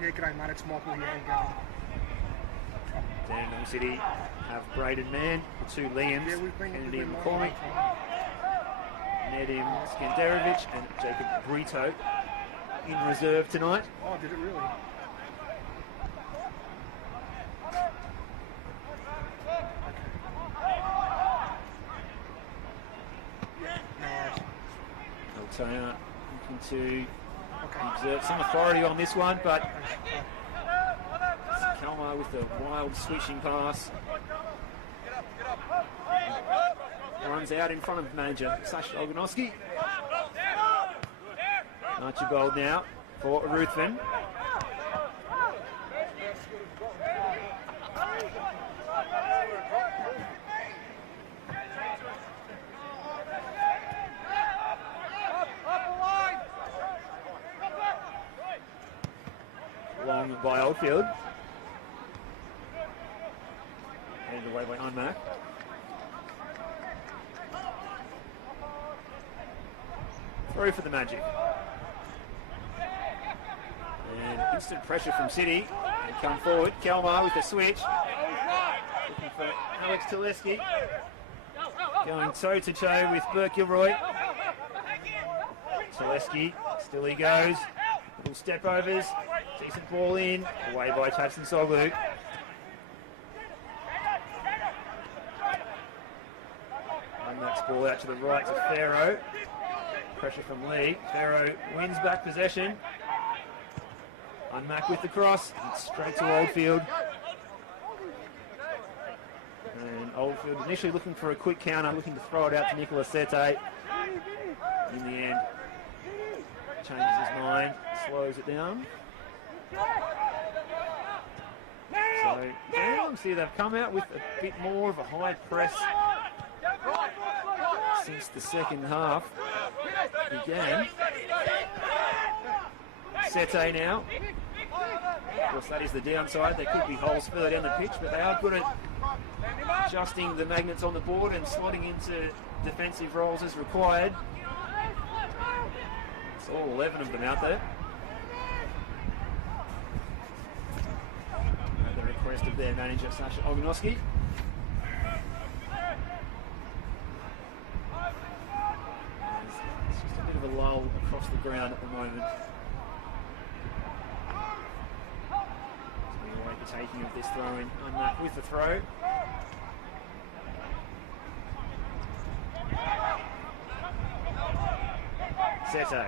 Yeah, g'day mate, it's Michael here. How Dandenong City have Braden Mann, the two Liams, Kennedy McCormick, Nedim Skanderovic and Jacob Brito in reserve tonight. Oh, did it really? Altona looking to exert some authority on this one, but Kalmar with the wild switching pass. Runs out in front of manager Sasha Oganowski. Archibald now for Ruthven. Long by Oldfield. Handed away by Unmac. Throw for the Magic. And instant pressure from City. And come forward. Kalmar with the switch. Looking for Alex Tuleski. Going toe-to-toe with Burke Gilroy. Tuleski, still he goes. Little step overs. Decent ball in. Away by Tabson Soglu. Unmack's ball out to the right to Farrow. Pressure from Lee. Farrow wins back possession. Unmack with the cross. Straight to Oldfield. And Oldfield initially looking for a quick counter, looking to throw it out to Nicola Sete. In the end, changes his mind, slows it down. So, Dandenong see they've come out with a bit more of a high press since the second half began. Sete now. Of course, that is the downside. There could be holes further down the pitch, but they are good at adjusting the magnets on the board and slotting into defensive roles as required. It's all 11 of them out there. At the request of their manager, Sasha Oganowski. It's just a bit of a lull across the ground at the moment. So we await the taking of this throw-in. Unmack with the throw. Sete.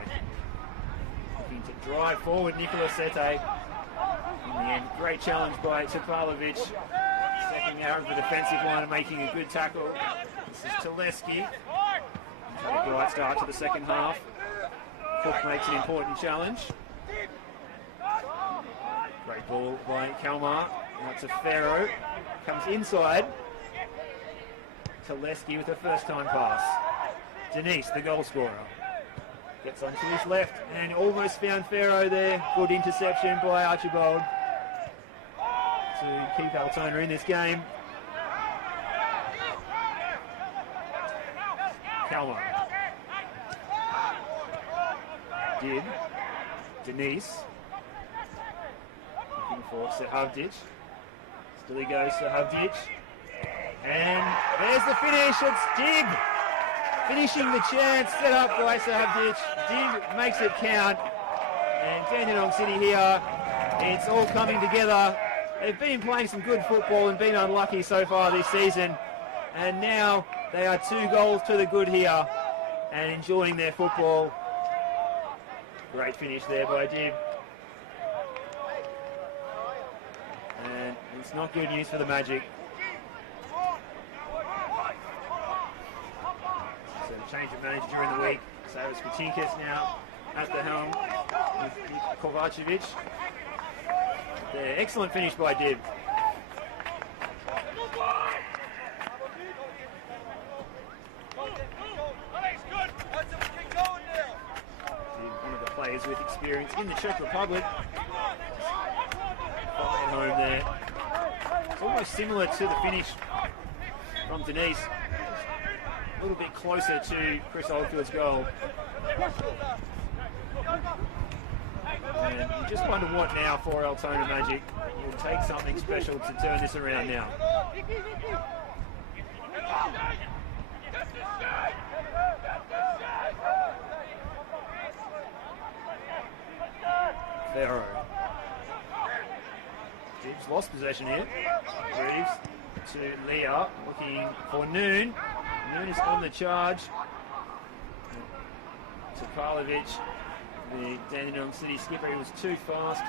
Looking to drive forward, Nicola Sete. In the end, great challenge by Topalovic. Stepping out of the defensive line and making a good tackle. This is Tuleski. He's had a bright start to the second half. Cook makes an important challenge. Great ball by Kalmar. Out to Farrow. Comes inside. Tuleski with a first-time pass. Denise, the goal scorer. Gets onto his left and almost found Farrow there. Good interception by Archibald to keep Altona in this game. Kalmar. Did. Denise. Looking for Sahavdic. Still he goes, Sahavdic. And there's the finish. It's Dib. Finishing the chance set up by Sahavdic. Dib makes it count. And Dandenong City here, it's all coming together. They've been playing some good football and been unlucky so far this season. And now they are 2 goals to the good here and enjoying their football. Great finish there by Dib. It's not good news for the Magic. So change of manager during the week. So it's Katinkas now at the helm with Kovacevic. There, excellent finish by Dib. One of the players with experience in the Czech Republic. Flying home there. It's almost similar to the finish from Denise. A little bit closer to Chris Oldfield's goal. And you just wonder what now for Altona Magic. It will take something special to turn this around now. Ferro. Gibbs lost possession here. Reeves to Leah, looking for Noon. Noon is on the charge. Topalovic, the Dandenong City skipper, he was too fast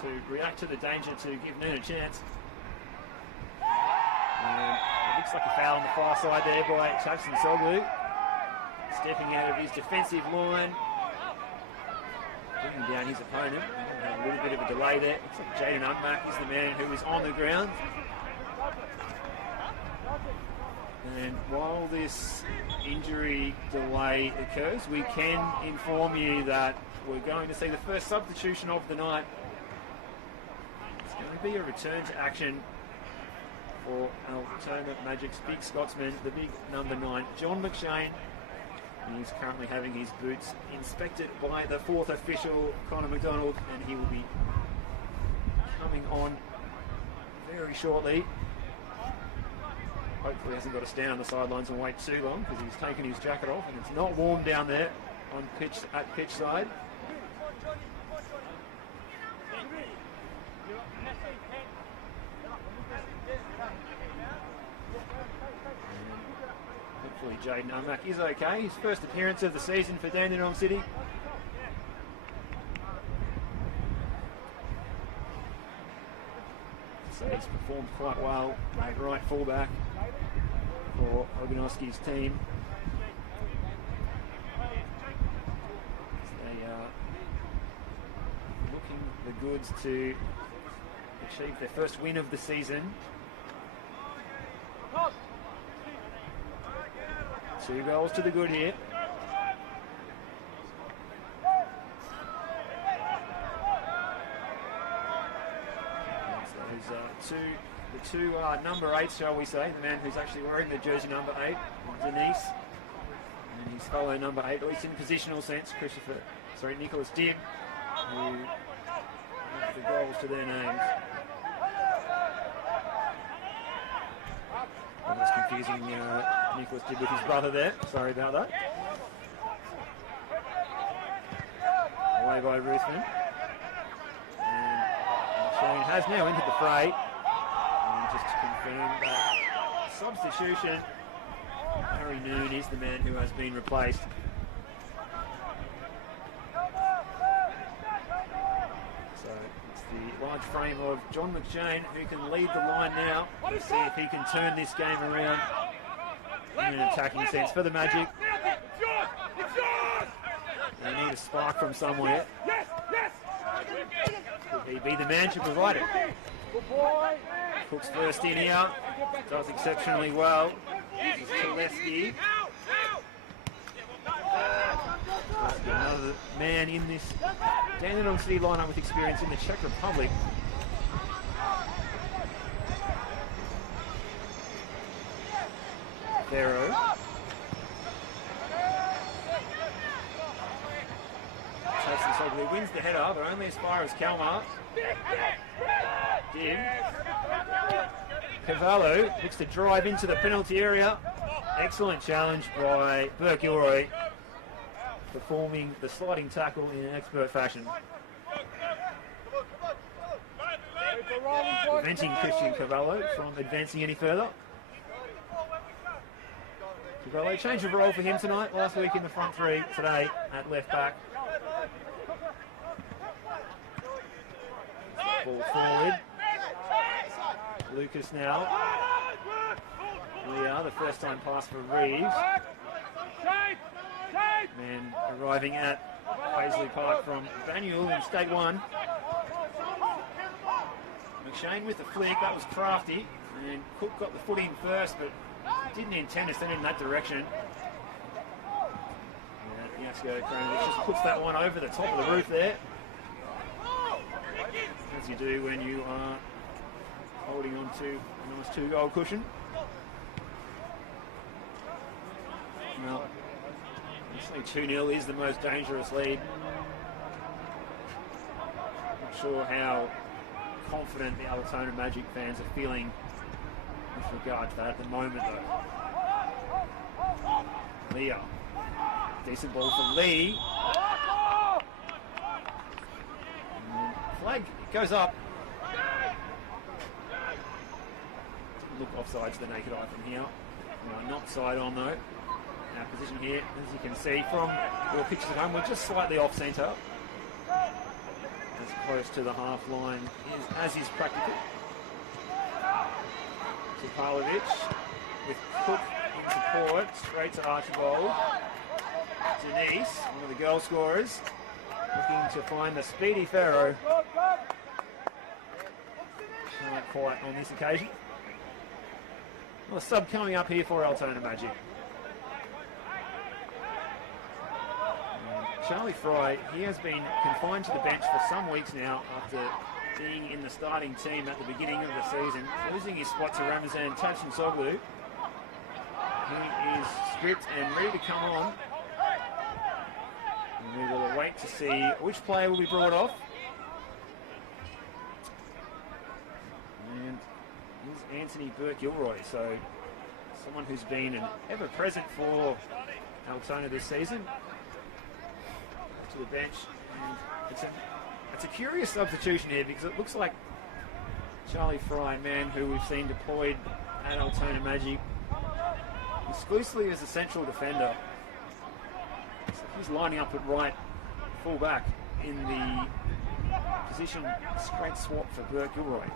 to react to the danger to give Noon a chance. And it looks like a foul on the far side there by Jackson Soglu. Stepping out of his defensive line. Bringing down his opponent. A little bit of a delay there. Looks like Jaden Untmack is the man who is on the ground. And while this injury delay occurs, we can inform you that we're going to see the first substitution of the night. It's going to be a return to action for Altona Magic's big Scotsman, the big number 9, John McShane. He's currently having his boots inspected by the 4th official, Connor McDonald, and he will be coming on very shortly. Hopefully he hasn't got to stand on the sidelines and wait too long, because he's taken his jacket off and it's not warm down there on pitch at pitch side. Hopefully Jaden Untmack is okay. His first appearance of the season for Dandenong City. So he's performed quite well at right fullback for Oganowski's team. They are looking the goods to achieve their first win of the season. 2 goals to the good here. So the two number 8s, shall we say, the man who's actually wearing the jersey number 8, Denise, and his fellow number 8, at least in positional sense, Nicholas Dibb, who have the goals to their names. I was confusing Nicholas Dibb with his brother there. Sorry about that. Away by Ruthven. And Shane has now entered the fray. And just to confirm that substitution, Harry Noon is the man who has been replaced. So it's the large frame of John McShane who can lead the line now. Let's see if he can turn this game around in an attacking sense for the Magic. They need a spark from somewhere. Could he be the man to provide it? Cook's first in here, does exceptionally well. This is Tuleski. Another man in this Dandenong City lineup with experience in the Czech Republic. Ferro. Jason Soglu wins the header, but only as far as Kalmar. Dim. Cavallo looks to drive into the penalty area. Excellent challenge by Burke Gilroy, performing the sliding tackle in an expert fashion. Preventing Christian Cavallo from advancing any further. Cavallo, change of role for him tonight. Last week in the front 3, today at left back. Ball forward. Lucas now. The first time pass for Reeves. Man arriving at Paisley Park from Banyul in State 1. McShane with the flick, that was crafty. And Cook got the foot in first, but didn't intend to send in that direction. Yasko Kronovich just puts that one over the top of the roof there. As you do when you are holding on to a nice 2-goal cushion. Well, obviously 2-0 is the most dangerous lead. Not sure how confident the Altona Magic fans are feeling with regard to that at the moment, though. Leah. Decent ball for Lee. Flag goes up. Look offside to the naked eye from here. No, not side on though. Our position here, as you can see from your pictures at home, we're just slightly off centre. As close to the half line as is practical. Topalovic with Cook in support, straight to Archibald. Denise, one of the goal scorers, looking to find the speedy Pharaoh. Not quite on this occasion. Well, a sub coming up here for Altona Magic. Charlie Fry, he has been confined to the bench for some weeks now after being in the starting team at the beginning of the season, losing his spot to Ramazan Tachinsoglu. He is stripped and ready to come on. And we will wait to see which player will be brought off. And here's Anthony Burke-Gilroy, so someone who's been an ever-present for Altona this season. To the bench, and it's a curious substitution here because it looks like Charlie Fry, man who we've seen deployed at Altona Magic exclusively as a central defender. So he's lining up at right full-back in the position straight swap for Burke-Gilroy.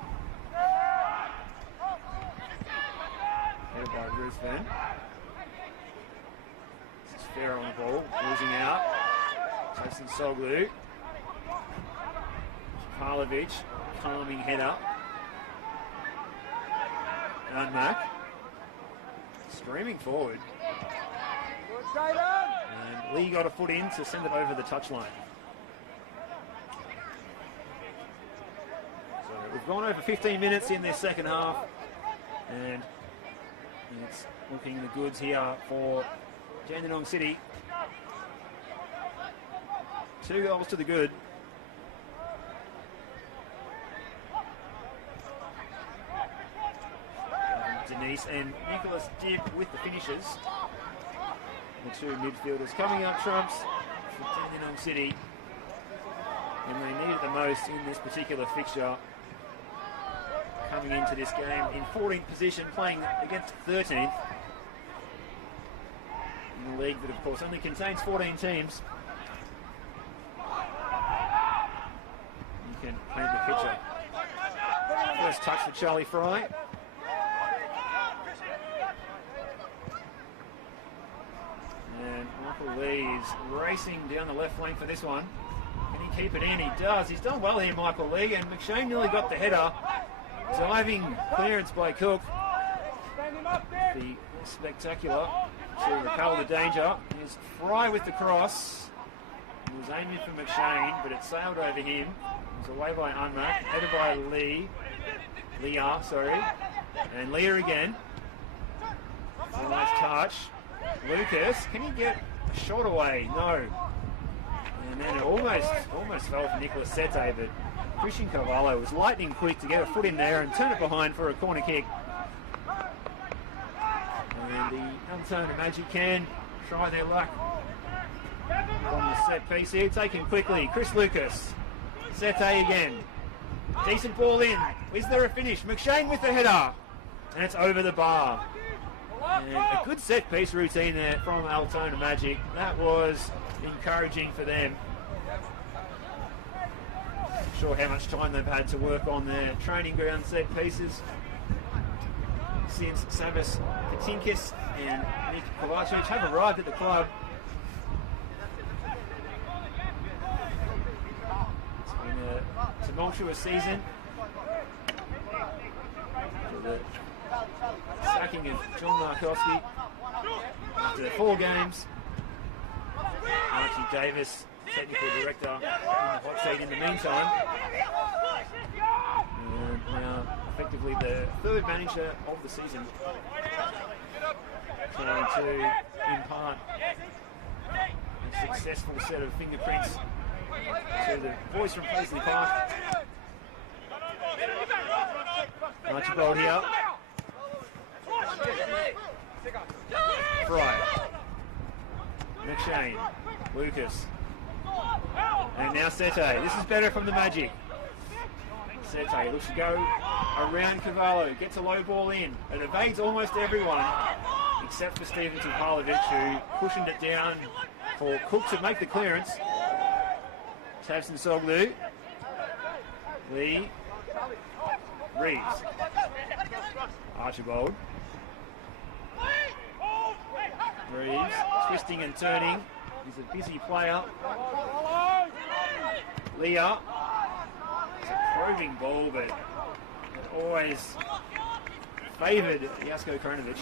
Headed by Ruth Van. This is fair on the ball, losing out. Jason Soglu. Karlovic, calming header. Unmack. Streaming forward. And Lee got a foot in to send it over the touchline. So we've gone over 15 minutes in this second half. And it's looking the goods here for Dandenong City. 2 goals to the good. Denise and Nicholas Dibb with the finishes. The 2 midfielders coming up trumps for Dandenong City. And they need it the most in this particular fixture. Coming into this game in 14th position, playing against 13th. In a league that, of course, only contains 14 teams. Can paint the picture. First touch for Charlie Fry. And Michael Lee is racing down the left flank for this one. Can he keep it in? He does. He's done well here, Michael Lee. And McShane nearly got the header. Diving clearance by Cook. The spectacular to repel the danger. Here's Fry with the cross. It was aimed for McShane, but it sailed over him. It was away by Unmack, headed by Leah, and Leah again. A nice touch. Lucas, can he get a shot away? No. And then it almost fell for Nicholas Sete, but Christian Cavallo was lightning quick to get a foot in there and turn it behind for a corner kick. And the Altona Magic can try their luck on the set piece here. Taken quickly, Chris Lucas. Sete again. Decent ball in. Is there a finish? McShane with the header. And it's over the bar. And a good set piece routine there from Altona Magic. That was encouraging for them. Not sure how much time they've had to work on their training ground set pieces. since Savas Katinkis and Nick Kovacic have arrived at the club. It's been a tumultuous season. The sacking of John Markowski after 4 games. Archie Davis, technical director, in the hot seat in the meantime. And now effectively the 3rd manager of the season, trying to impart a successful set of fingerprints to the boys from Paisley Park. Archibald here. Fry. McShane. Lucas. And now Sete. This is better from the Magic. Sete looks to go around Cavallo. Gets a low ball in. And evades almost everyone except for Stephen Tupalovic, who cushioned it down for Cook to make the clearance. Tavson Soglu. Lee. Reeves. Archibald. Reeves twisting and turning. He's a busy player. Leah. It's a probing ball, but it always favoured Jasko Kronovic.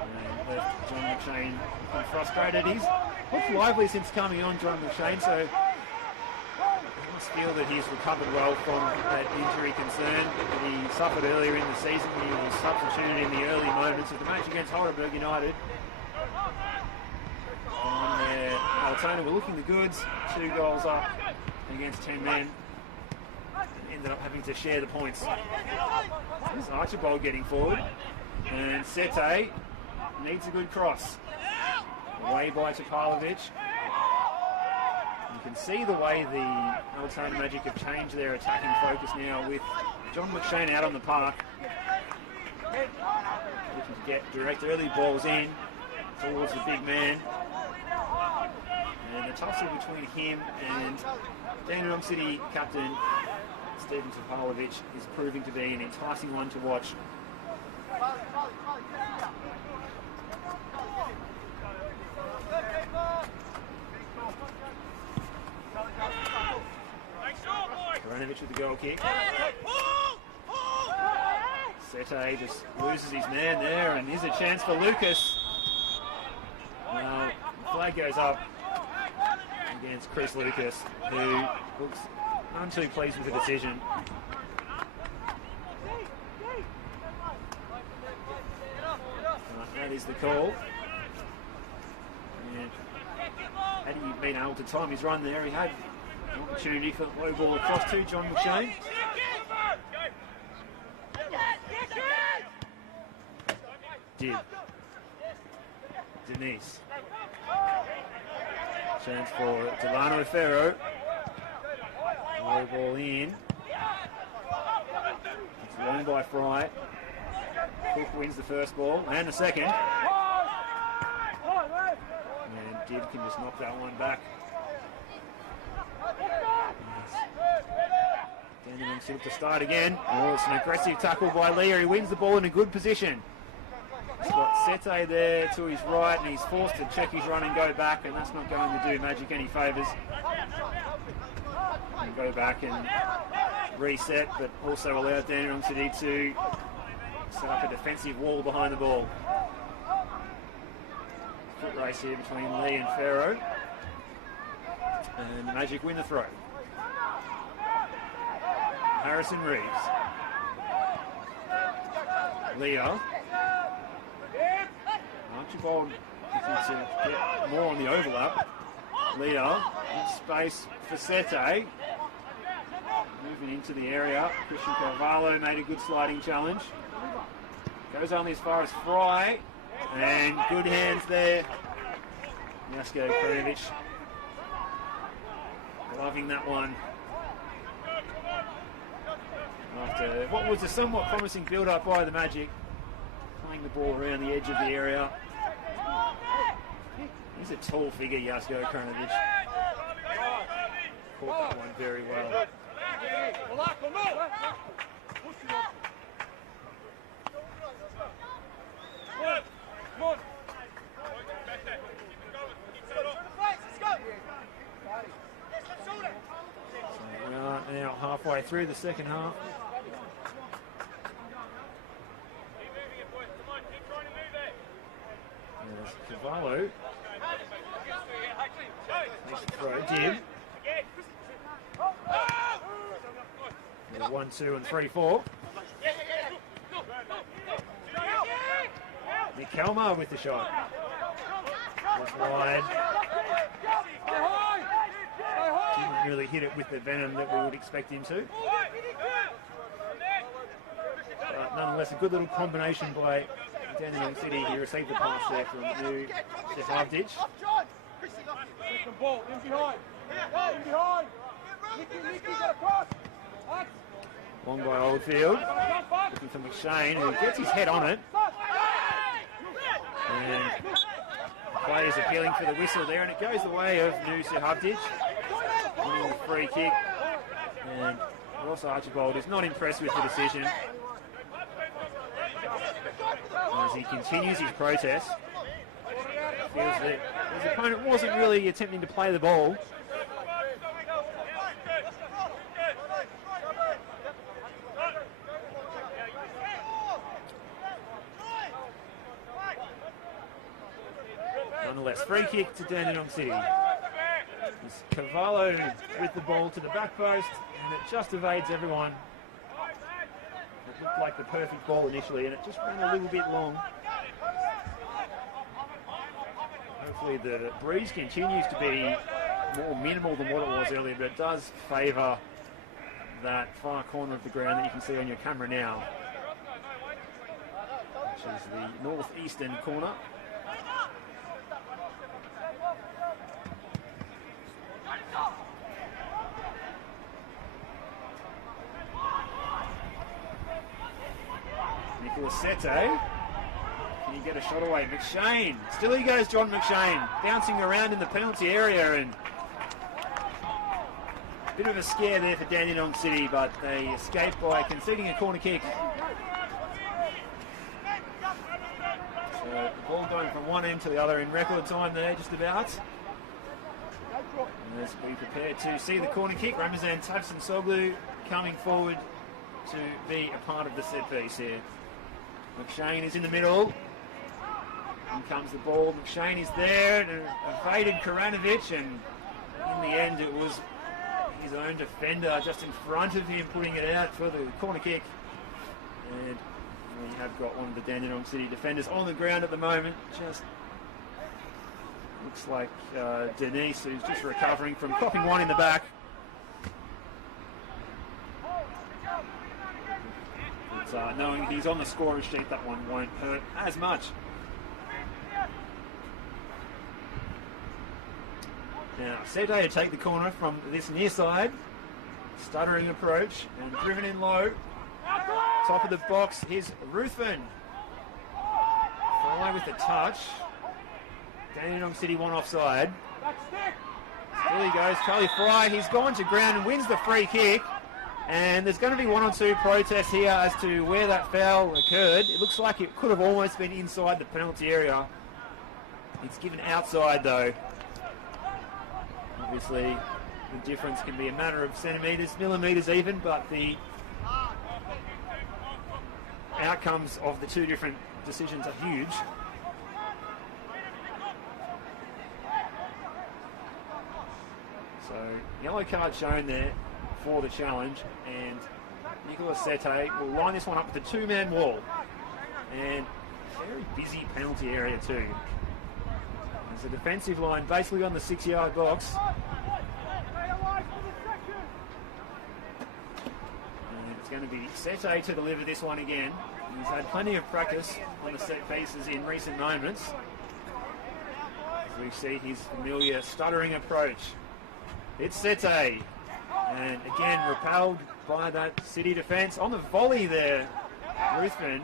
And left John McShane frustrated. He's looked lively since coming on, John McShane, so I must feel that he's recovered well from that injury concern that he suffered earlier in the season when he was substituted in the early moments of the match against Heidelberg United. And Altona were looking the goods, 2 goals up against 10 men. Ended up having to share the points. There's Archibald getting forward. And Sete needs a good cross. Away by Topalovic. You can see the way the Altona Magic have changed their attacking focus now with John McShane out on the park. Looking to get direct early balls in towards the big man. And the tussle between him and Dandenong City captain Stephen Topalovic is proving to be an enticing one to watch. Koranovic with the goal kick. Sete just loses his man there, and here's a chance for Lucas. Now, the flag goes up against Chris Lucas, who looks none too pleased with the decision. That is the call. And had he been able to time his run there, he had an opportunity for the low ball across to John McShane. Did. Denise. Chance for Delano Ferro. Low ball in. It's won by Fry. Cook wins the first ball and the second. And Dibb can just knock that one back. Dandenong City to start again. Oh, it's an aggressive tackle by Leah. He wins the ball in a good position. He's got Sete there to his right, and he's forced to check his run and go back, and that's not going to do Magic any favours. And go back and reset, but also allow Dandenong City to set up a defensive wall behind the ball. Foot race here between Lee and Ferro. And Magic win the throw. Harrison Reeves. Leah. Archibald looking to get more on the overlap. Leah in space for Sete. Moving into the area. Christian Carvalho made a good sliding challenge. Goes only as far as Fry. And good hands there. Jasko Kronovic loving that one. After what was a somewhat promising build-up by the Magic. Playing the ball around the edge of the area. He's a tall figure, Jasko Kronovic. Caught that one very well. We are now halfway through the second half. There's Cavallo. Next throw, Dim. 1, 2, and 3, 4. Nick Kalmar with the shot. Just wide. Didn't really hit it with the venom that we would expect him to. But nonetheless, a good little combination by Dandenong City. He received the pass there from New Sefavdic. Second ball, in behind. In behind. Nicky, get across. Long by Oldfield. Looking for McShane, who gets his head on it. And players appealing for the whistle there, and it goes the way of New Sefavdic. Winning the free kick. And Ross Archibald is not impressed with the decision as he continues his protest. Feels that his opponent wasn't really attempting to play the ball. Nonetheless, free kick to Dandenong City. It's Cavallo with the ball to the back post, and it just evades everyone. It looked like the perfect ball initially, and it just ran a little bit long. Hopefully the breeze continues to be more minimal than what it was earlier, but it does favour that far corner of the ground that you can see on your camera now, which is the northeastern corner. Sete. Can you get a shot away? McShane. Still he goes, John McShane. Bouncing around in the penalty area, and a bit of a scare there for Dandenong City, but they escape by conceding a corner kick. So the ball going from one end to the other in record time there, just about. And as we prepare to see the corner kick, Ramazan Tafsinsoglu coming forward to be a part of the set piece here. McShane is in the middle. In comes the ball. McShane is there and evaded Karanovic, and in the end it was his own defender just in front of him putting it out for the corner kick. And we have got one of the Dandenong City defenders on the ground at the moment. Just looks like Denise, who's just recovering from copping one in the back. Knowing he's on the scoring sheet, that one won't hurt as much. Now, Sete take the corner from this near side. Stuttering approach and driven in low. Top of the box, here's Ruthven. Fry with the touch. Dandenong City one offside. Still he goes, Charlie Fry. He's gone to ground and wins the free kick. And there's going to be one or two protests here as to where that foul occurred. It looks like it could have almost been inside the penalty area. It's given outside though. Obviously, the difference can be a matter of centimetres, millimetres even, but the outcomes of the two different decisions are huge. So, yellow card shown there for the challenge, and Nicolas Sete will line this one up with a two-man wall, and very busy penalty area too. There's a defensive line basically on the 6-yard box, and it's going to be Sete to deliver this one again. He's had plenty of practice on the set pieces in recent moments, as we see his familiar stuttering approach. It's Sete. And again, repelled by that City defence. On the volley there, Ruthven.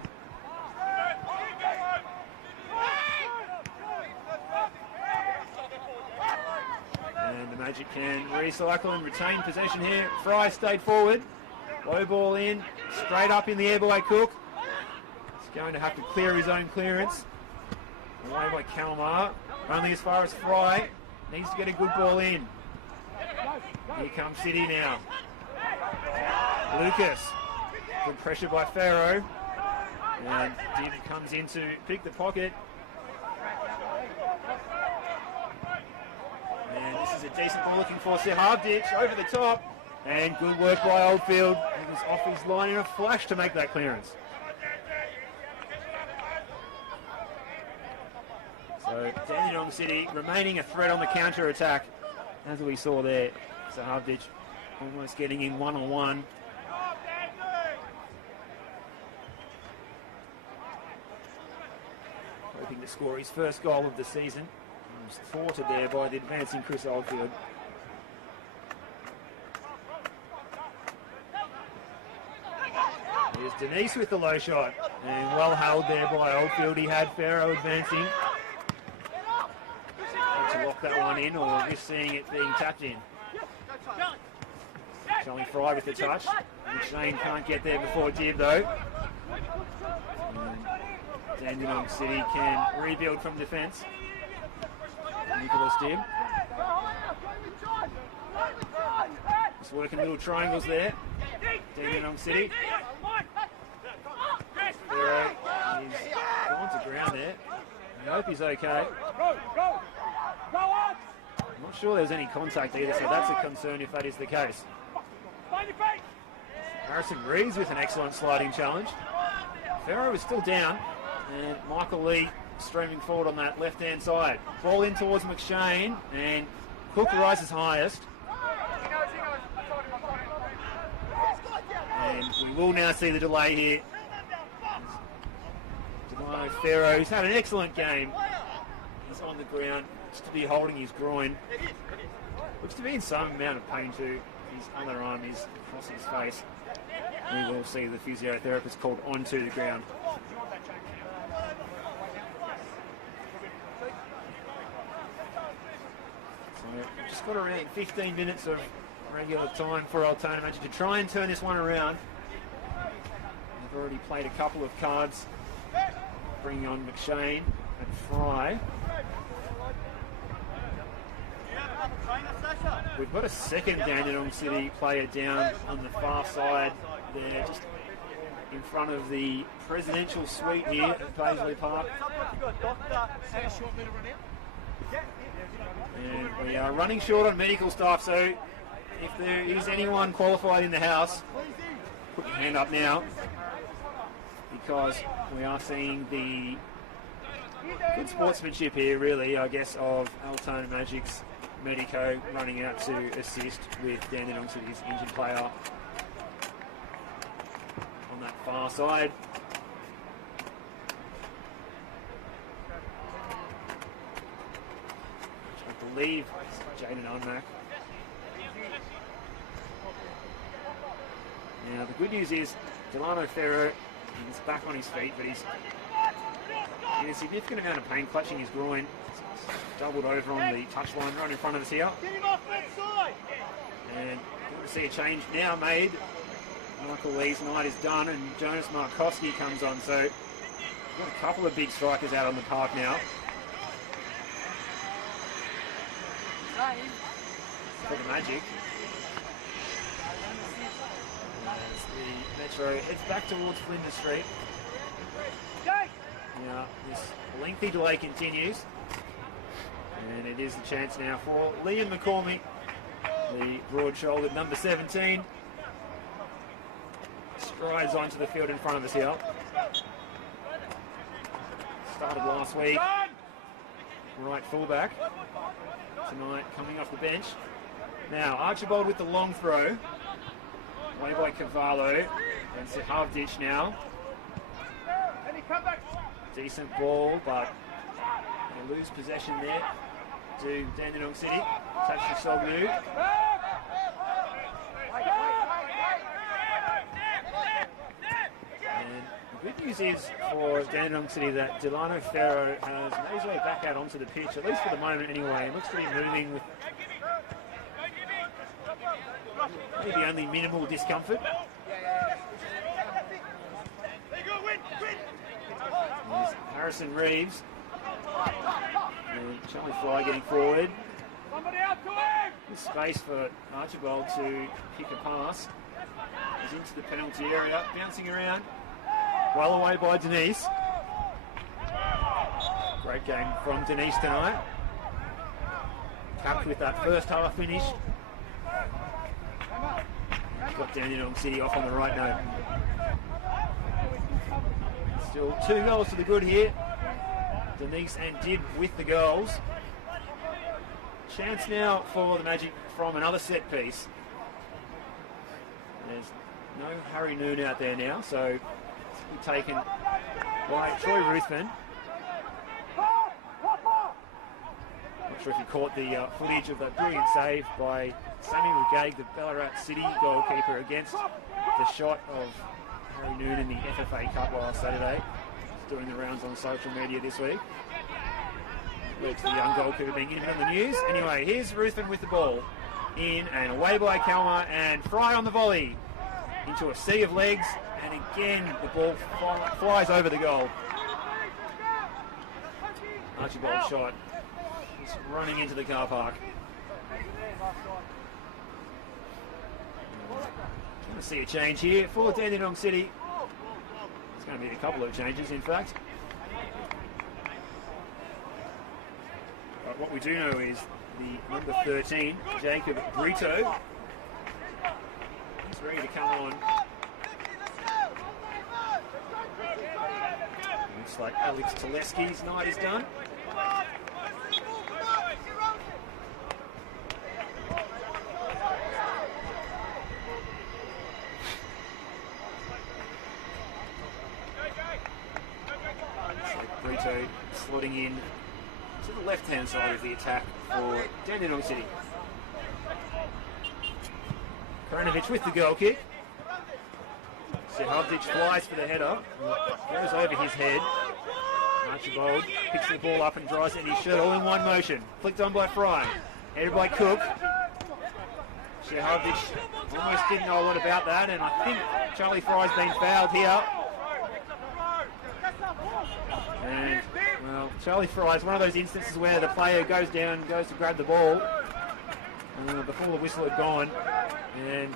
And the Magic can recycle and retain possession here. Fry stayed forward. Low ball in, straight up in the air by Cook. going to have to clear his own clearance. Away by Kalmar. Only as far as Fry. Needs to get a good ball in. Here comes City now. Lucas. Good pressure by Farrow. And Div comes in to pick the pocket. And this is a decent ball looking for Sehavdic over the top. And good work by Oldfield. He was off his line in a flash to make that clearance. So Dandenong City remaining a threat on the counter attack, as we saw there. Sehavdic almost getting in one-on-one. Hoping to score his first goal of the season. He was thwarted there by the advancing Chris Oldfield. Here's Denise with the low shot. And well held there by Oldfield. He had Farrow advancing. Had to lock that one in, or just seeing it being tapped in. Showing Fry with the touch. Shane can't get there before Div though. Dandenong City can rebuild from defence. Nicholas Div. Just working little triangles there. Dandenong City. Farrow is gone to ground there. I hope he's okay. I'm not sure there's any contact either, so that's a concern if that is the case. Harrison Reeves with an excellent sliding challenge. Farrow is still down, and Michael Lee streaming forward on that left-hand side. Ball in towards McShane, and Cook rises highest. And we will now see the delay here. Farrow, who's had an excellent game. He's on the ground, just to be holding his groin. Looks to be in some amount of pain too. His other arm is across his face. We will see the physiotherapist called onto the ground. So just got around 15 minutes of regular time for Altona Magic to try and turn this one around. They've already played a couple of cards, bringing on McShane and Fry. We've got a second Dandenong City player down on the far side there, just in front of the presidential suite here at Paisley Park. And we are running short on medical staff, so if there is anyone qualified in the house, put your hand up now, because we are seeing the good sportsmanship here, really, I guess, of Altona Magic's Medico running out to assist with Dandenong City's injured player on that far side. Which I believe is Jaden Unmack. Now the good news is Delano Ferro is back on his feet, but he's in a significant amount of pain, clutching his groin. Doubled over on the touchline right in front of us here. And good to see a change now made. Michael Lee's night is done and Jonas Markowski comes on. So we've got a couple of big strikers out on the park now. For the Magic. As the Metro heads back towards Flinders Street. Now this lengthy delay continues. And it is the chance now for Liam McCormick, the broad-shouldered number 17. Strides onto the field in front of us here. Started last week. Right fullback. Tonight coming off the bench. Now Archibald with the long throw. Way by Cavallo. And Sehavdic now. Decent ball, but they lose possession there to Dandenong City. Touch to Sognu. And the good news is for Dandenong City that Delano Ferro has made his way back out onto the pitch, at least for the moment anyway. It looks to be moving with maybe only minimal discomfort. Harrison Reeves. And Charlie Fry getting forward. There's space for Archibald to pick a pass. He's into the penalty area, bouncing around. Well away by Denise. Great game from Denise tonight. Capped with that first half finish. Got Dandenong City off on the right note. Still 2 goals to the good here. Denise and Dib with the goals. Chance now for the Magic from another set piece. There's no Harry Noon out there now, so it's been taken by Troy Ruthven. Not sure if you caught the footage of that brilliant save by Sammy McGagg, the Ballarat City goalkeeper, against the shot of Harry Noon in the FFA Cup last Saturday. He's doing the rounds on social media this week. Led to the young goalkeeper being interviewed on the news. Anyway, here's Ruthven with the ball. In and away by Kalmar, and Fry on the volley. Into a sea of legs, and again the ball flies over the goal. Archibald shot. He's running into the car park. Going to see a change here for Dandenong City. It's going to be a couple of changes, in fact. But what we do know is the number 13, Jacob Brito, is ready to come on. Looks like Alex Teleski's night is done. Brito slotting in to the left-hand side of the attack for Dandenong City. Karanovic with the goal kick. Sehavdic flies for the header. Goes over his head. Archibald picks the ball up and drives it in his shirt all in one motion. Flicked on by Fry. Headed by Cook. Sehavdic almost didn't know a lot about that, and I think Charlie Fry's been fouled here. And, well, Charlie Fry is one of those instances where the player goes down, goes to grab the ball before the whistle had gone. And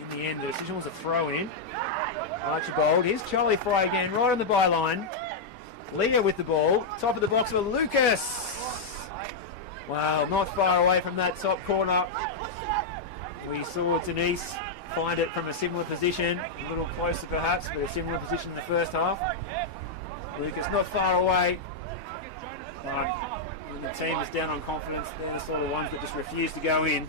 in the end, the decision was a throw-in. Archibald, here's Charlie Fry again, right on the byline. Leader with the ball, top of the box for Lucas. Wow, not far away from that top corner. We saw Denise find it from a similar position, a little closer perhaps, but a similar position in the first half. Lucas not far away. When the team is down on confidence, they're the sort of ones that just refuse to go in.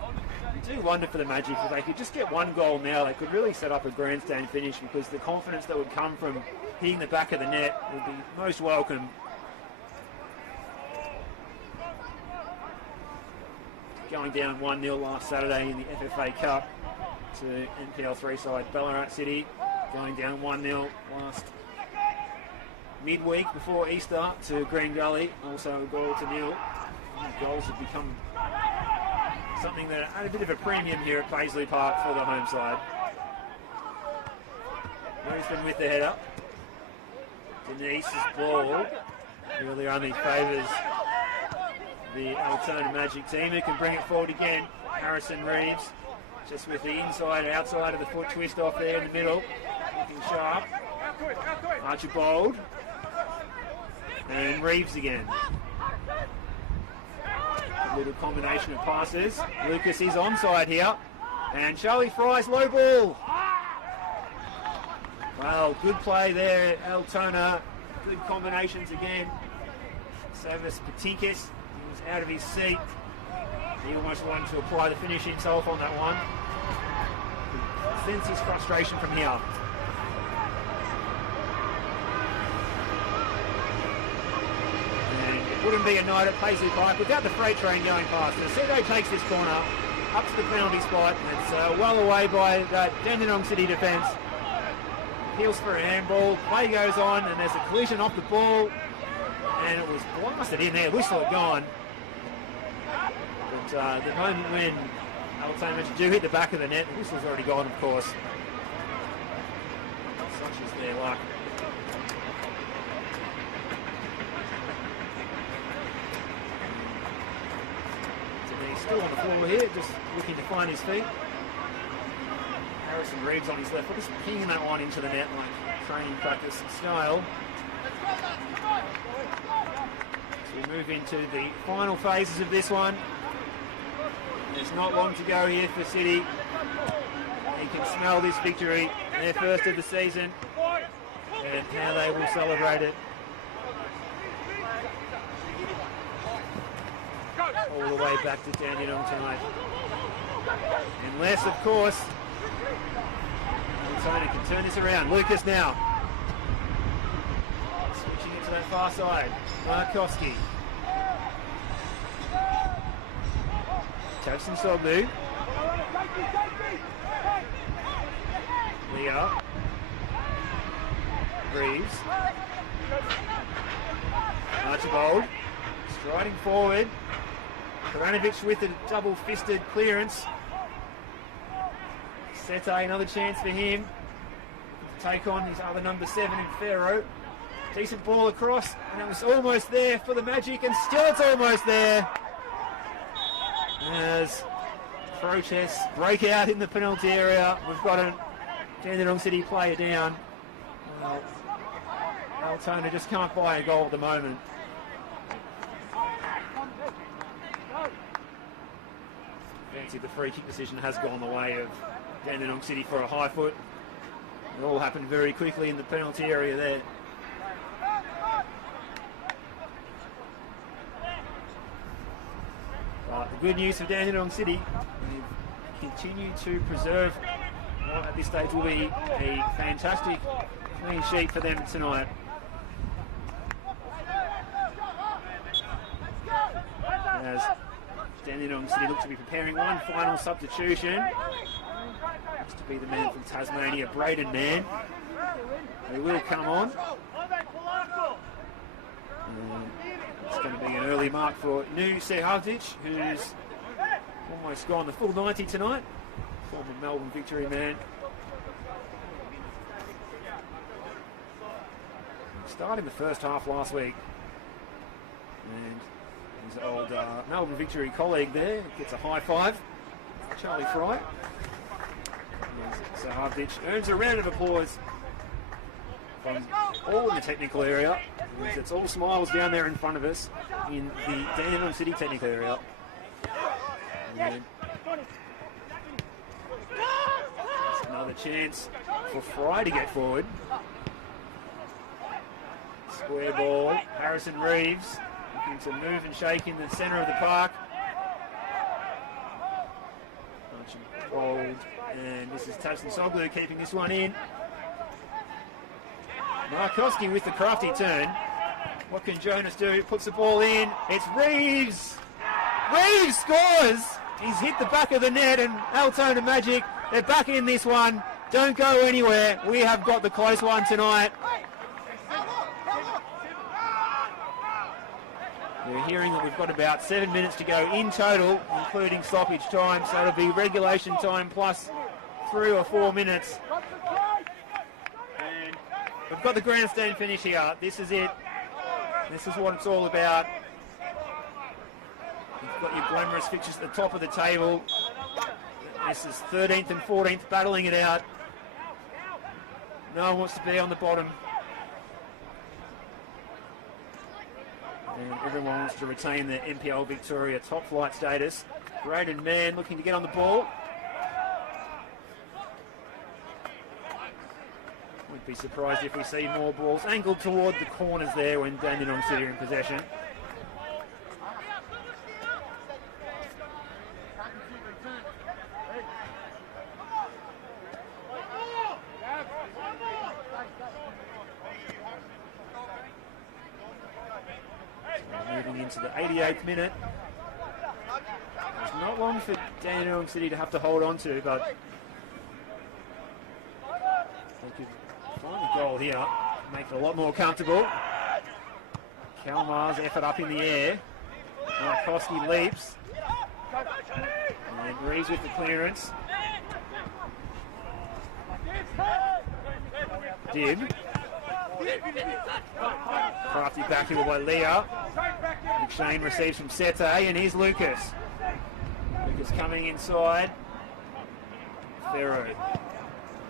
I do wonder for the Magic if they could just get one goal now, they could really set up a grandstand finish, because the confidence that would come from hitting the back of the net would be most welcome. Going down 1-0 last Saturday in the FFA Cup to NPL 3 side Ballarat City. Going down 1-0 last midweek before Easter to Green Gully, also a goal to nil. These goals have become something that had a bit of a premium here at Paisley Park for the home side. Ruthven with the header. Denise's ball really only favours the Altona Magic team, who can bring it forward again. Harrison Reeves just with the inside outside of the foot twist off there in the middle. Looking sharp. Archibald. And Reeves again. A little combination of passes. Lucas is onside here. And Charlie Fry's low ball. Well, good play there, Altona. Good combinations again. Savas Patinkas, he was out of his seat. He almost wanted to apply the finish himself on that one. Sense his frustration from here. And it wouldn't be a night at Paisley Park without the freight train going past. Aceto takes this corner up to the penalty spot. It's well away by that Dandenong City defence. Appeals for a handball. Play goes on, and there's a collision off the ball, and it was blasted in there. Whistle had gone. But the moment when Altona do hit the back of the net, the whistle's already gone, of course. Some matches their luck. He's still on the floor here, just looking to find his feet. Harrison Reeves on his left foot, just pinging that one into the net like training practice style. So we move into the final phases of this one. There's not long to go here for City. You can smell this victory, their first of the season, and how they will celebrate it. All the way back to Dandenong tonight. Unless, of course, Altona can turn this around. Lucas now. Switching it to that far side. Markowski. Tavson Soglu. Leo. Reeves. Archibald. Striding forward. Karanovic with a double-fisted clearance. Sete, another chance for him to take on his other number 7 in Ferro. Decent ball across, and it was almost there for the Magic, and still it's almost there. As protests break out in the penalty area, we've got a Dandenong City player down. Well, Altona just can't buy a goal at the moment. Fancy the free kick decision has gone the way of Dandenong City for a high foot. It all happened very quickly in the penalty area there. But the good news for Dandenong City, they've continued to preserve what at this stage will be a fantastic clean sheet for them tonight. As Dandenong City look to be preparing one final substitution. Looks to be the man from Tasmania, Braden Mann. He will come on. It's going to be an early mark for Nu Sehavdic, who's almost gone the full 90 tonight. Former Melbourne Victory man. Started the first half last week. And his old Melbourne Victory colleague there gets a high five. Charlie Fry. Sehavdic earns a round of applause from all in the technical area. It's all smiles down there in front of us in the Dandenong City technical area. And another chance for Fry to get forward. Square ball. Harrison Reeves looking to move and shake in the centre of the park. Hold, and this is Tavson Soglu keeping this one in. Markowski with the crafty turn. What can Jonas do? Puts the ball in. It's Reeves. Reeves scores. He's hit the back of the net, and Altona Magic, they're back in this one. Don't go anywhere. We have got the close one tonight. We're hearing that we've got about 7 minutes to go in total, including stoppage time, so it'll be regulation time plus 3 or 4 minutes. And we've got the grandstand finish here. This is it. This is what it's all about. You've got your glamorous fixtures at the top of the table. This is 13th and 14th battling it out. No one wants to be on the bottom. And everyone wants to retain their NPL Victoria top flight status. Braden Mann looking to get on the ball. Wouldn't be surprised if we see more balls angled toward the corners there when Dandenong City are in possession. Moving into the 88th minute. It's not long for Dandenong City to have to hold on to, but they could find the goal here, make it a lot more comfortable. Kalmar's effort up in the air. Markowski leaps. And Reeves with the clearance. Dib. Crafty back here by Leah. McShane receives from Sete, and here's Lucas. Lucas coming inside. Ferro.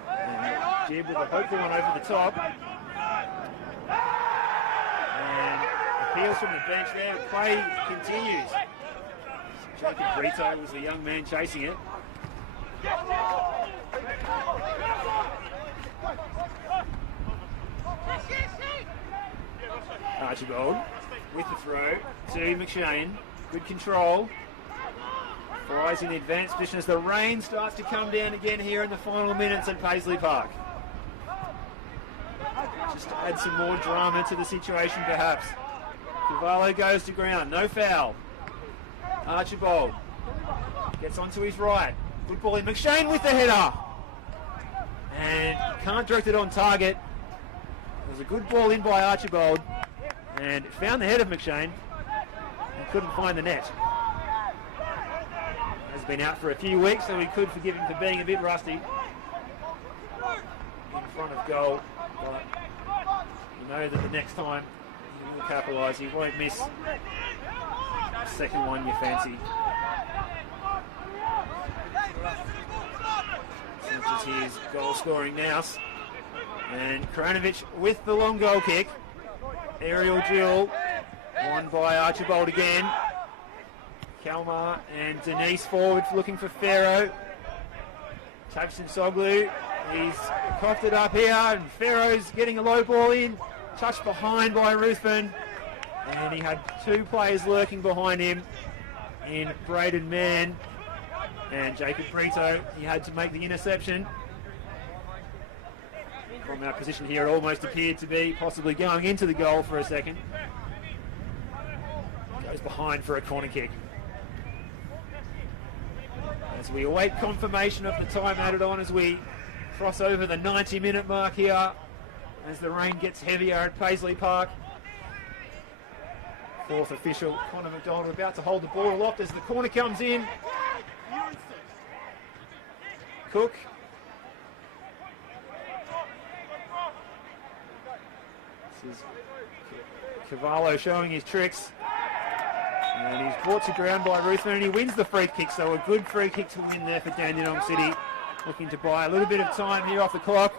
And Dib with a hopeful one over the top. And appeals from the bench there. Play continues. Jacob Brito was the young man chasing it. Archibald with the throw to McShane. Good control. Fries in the advanced position as the rain starts to come down again here in the final minutes at Paisley Park. Just to add some more drama to the situation perhaps. Cavallo goes to ground, no foul. Archibald gets onto his right. Good ball in. McShane with the header. And can't direct it on target. It was a good ball in by Archibald. And found the head of McShane. And couldn't find the net. Has been out for a few weeks, so we could forgive him for being a bit rusty. In front of goal. But you know that the next time he will capitalise. He won't miss the second one you fancy. Just his goal scoring now. And Kranovic with the long goal kick. Aerial duel. Won by Archibald again. Kalmar and Denise forward looking for Ferro. Tabson Soglu. He's coughed it up here and Ferro's getting a low ball in. Touched behind by Ruthven. And he had two players lurking behind him in Braden Mann and Jacob Brito. He had to make the interception. From our position here, it almost appeared to be possibly going into the goal for a second. Goes behind for a corner kick. As we await confirmation of the time added on as we cross over the 90-minute mark here, as the rain gets heavier at Paisley Park. Fourth official, Connor McDonald, about to hold the ball aloft as the corner comes in. Cook. This is Cavallo showing his tricks. And he's brought to ground by Ruthven and he wins the free kick. So a good free kick to win there for Dandenong City. Looking to buy a little bit of time here off the clock.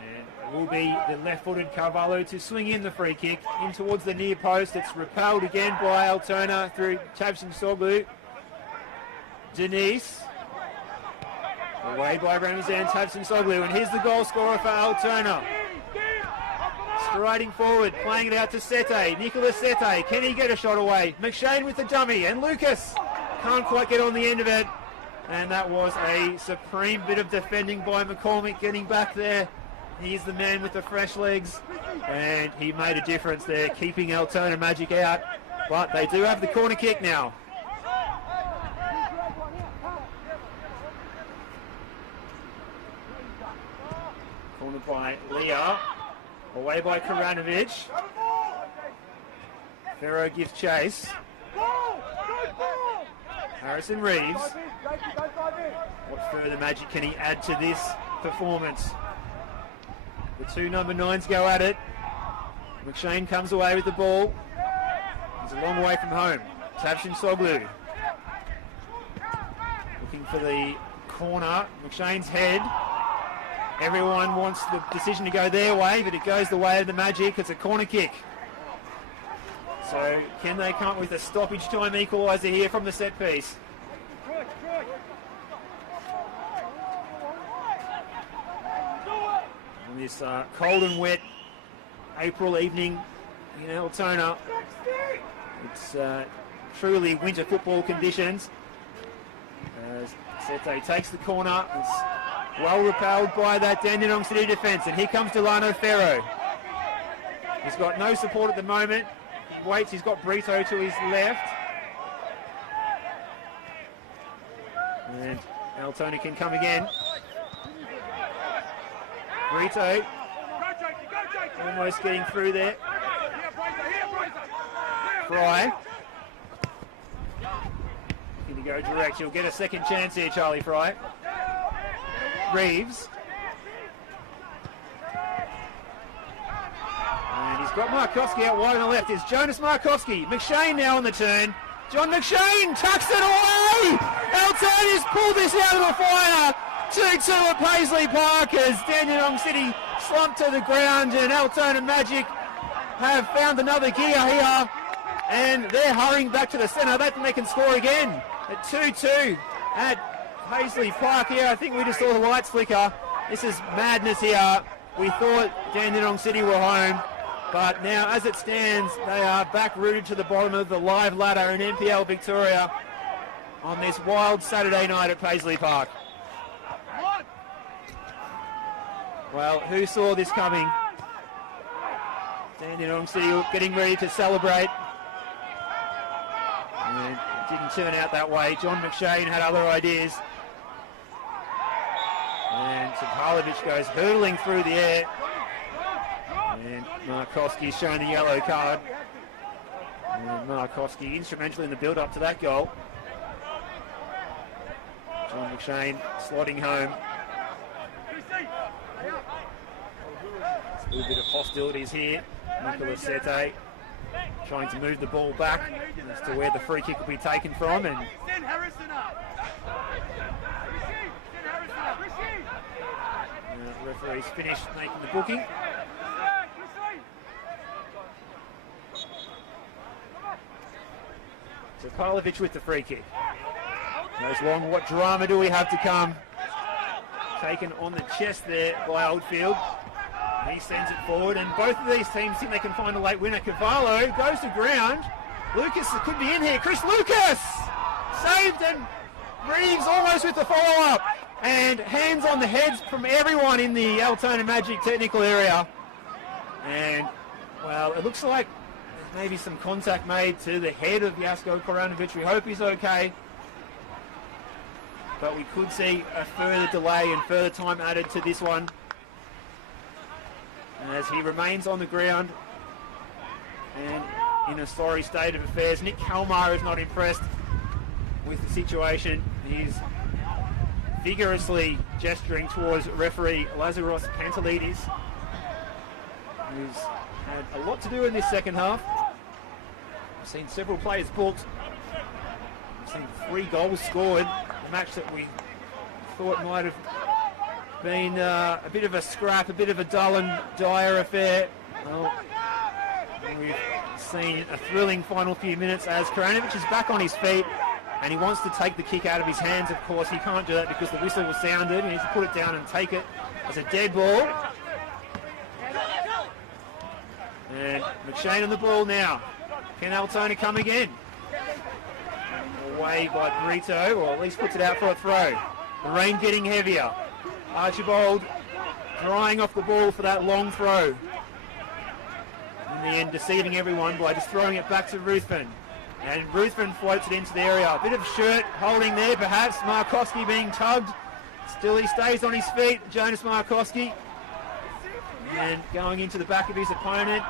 And it will be the left-footed Carvalho to swing in the free kick in towards the near post. It's repelled again by Altona through Tabson Soglu. Denise. Away by Ramazan Tabson Soglu. And here's the goal scorer for Altona. Striding forward, playing it out to Sete. Nicholas Sete. Can he get a shot away? McShane with the dummy. And Lucas can't quite get on the end of it. And that was a supreme bit of defending by McCormick getting back there. He's the man with the fresh legs. And he made a difference there, keeping Altona Magic out. But they do have the corner kick now. Cornered by Leah. Away by Karanovic. Ferro gives chase. Harrison Reeves. What further magic can he add to this performance? The two number 9s go at it. McShane comes away with the ball. He's a long way from home. Tabson Soglu. Looking for the corner. McShane's head. Everyone wants the decision to go their way, but it goes the way of the Magic. It's a corner kick. So can they come up with a stoppage time equaliser here from the set piece? On this cold and wet April evening in Altona, it's truly winter football conditions. As Sete takes the corner, it's well repelled by that Dandenong City defence, and here comes Delano Ferro. He's got no support at the moment. He waits, he's got Brito to his left. And Altona can come again. Brito almost getting through there. Fry. Looking to go direct. He'll get a second chance here, Charlie Fry. Reeves. And he's got Markowski out wide on the left. It's Jonas Markowski. McShane now on the turn. John McShane tucks it away! Altona's pulled this out of the fire. 2-2 at Paisley Park as Dandenong City slumped to the ground, and Altona Magic have found another gear here, and they're hurrying back to the centre. They think they can score again at 2-2 at Paisley Park here. I think we just saw the lights flicker. This is madness here. We thought Dandenong City were home, but now as it stands, they are back rooted to the bottom of the live ladder in NPL Victoria on this wild Saturday night at Paisley Park. Well, who saw this coming? Dandenong City getting ready to celebrate. And it didn't turn out that way. John McShane had other ideas. And Topalovic goes hurtling through the air. And Markowski showing the yellow card. And Markowski instrumental in the build-up to that goal. John McShane slotting home. A little bit of hostilities here. Nicolas Sete trying to move the ball back as to where the free kick will be taken from. And the referee's finished making the booking. So Pavlovic with the free kick. Goes long. What drama do we have to come? Taken on the chest there by Oldfield. He sends it forward, and both of these teams think they can find a late winner. Cavallo goes to ground. Lucas could be in here. Chris Lucas saved, and Reeves almost with the follow-up. And hands on the heads from everyone in the Altona Magic technical area. And, well, it looks like there's maybe some contact made to the head of Jasko Koranovic. We hope he's okay. But we could see a further delay and further time added to this one, as he remains on the ground and in a sorry state of affairs. Nick Kalmar is not impressed with the situation. He's vigorously gesturing towards referee Lazaros Pantelidis, who's had a lot to do in this second half. We've seen several players booked. We've seen 3 goals scored. A match that we thought might have been a bit of a scrap, a bit of a dull and dire affair. Well, we've seen a thrilling final few minutes as Koranovic is back on his feet, and he wants to take the kick out of his hands. Of course, he can't do that because the whistle was sounded. He needs to put it down and take it as a dead ball. And McShane on the ball now. Can Altona come again? Away by Burrito, or at least puts it out for a throw. The rain getting heavier. Archibald drying off the ball for that long throw. In the end, deceiving everyone by just throwing it back to Ruthven. And Ruthven floats it into the area. A bit of shirt holding there, perhaps. Markowski being tugged. Still he stays on his feet, Jonas Markowski. And going into the back of his opponent.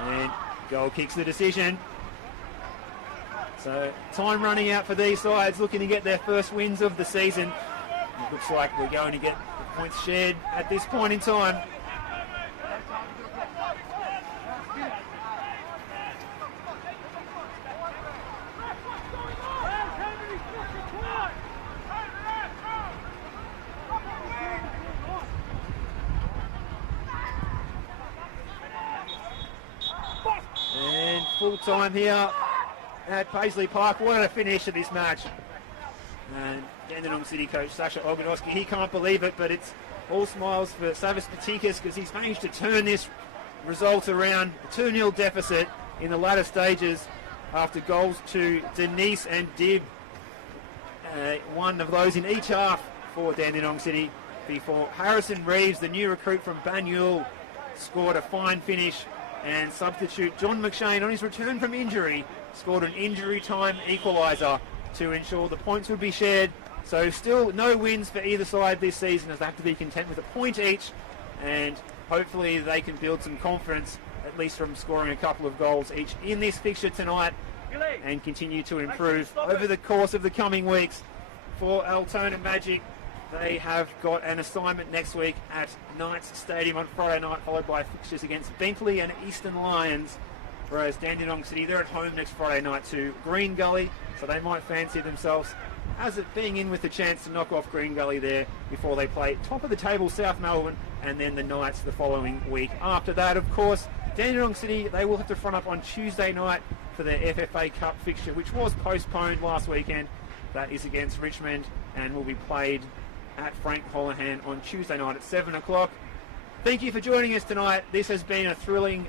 And goal kicks the decision. So time running out for these sides, looking to get their first wins of the season. It looks like we're going to get the points shared at this point in time. And full time here at Paisley Park. What a finish of this match. And Dandenong City coach Sasha Oganowski, he can't believe it, but it's all smiles for Savas Patikas because he's managed to turn this result around. A 2-0 deficit in the latter stages after goals to Denise and Dib. One of those in each half for Dandenong City before Harrison Reeves, the new recruit from Banyul, scored a fine finish, and substitute John McShane on his return from injury scored an injury time equaliser to ensure the points would be shared. So still no wins for either side this season, as they have to be content with a point each, and hopefully they can build some confidence at least from scoring a couple of goals each in this fixture tonight, and continue to improve over the course of the coming weeks. For Altona Magic, they have got an assignment next week at Knights Stadium on Friday night, followed by fixtures against Bentley and Eastern Lions. Whereas Dandenong City, they're at home next Friday night to Green Gully, so they might fancy themselves as it being in with a chance to knock off Green Gully there before they play top of the table South Melbourne and then the Knights the following week. After that, of course, Dandenong City, they will have to front up on Tuesday night for their FFA Cup fixture, which was postponed last weekend. That is against Richmond and will be played at Frank Holohan on Tuesday night at 7 o'clock. Thank you for joining us tonight. This has been a thrilling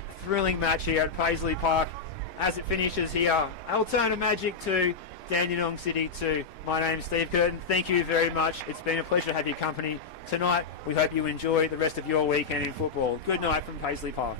match here at Paisley Park. As it finishes here, Altona Magic 2, Dandenong City 2. My name's Steve Curtin. Thank you very much. It's been a pleasure to have your company tonight. We hope you enjoy the rest of your weekend in football. Good night from Paisley Park.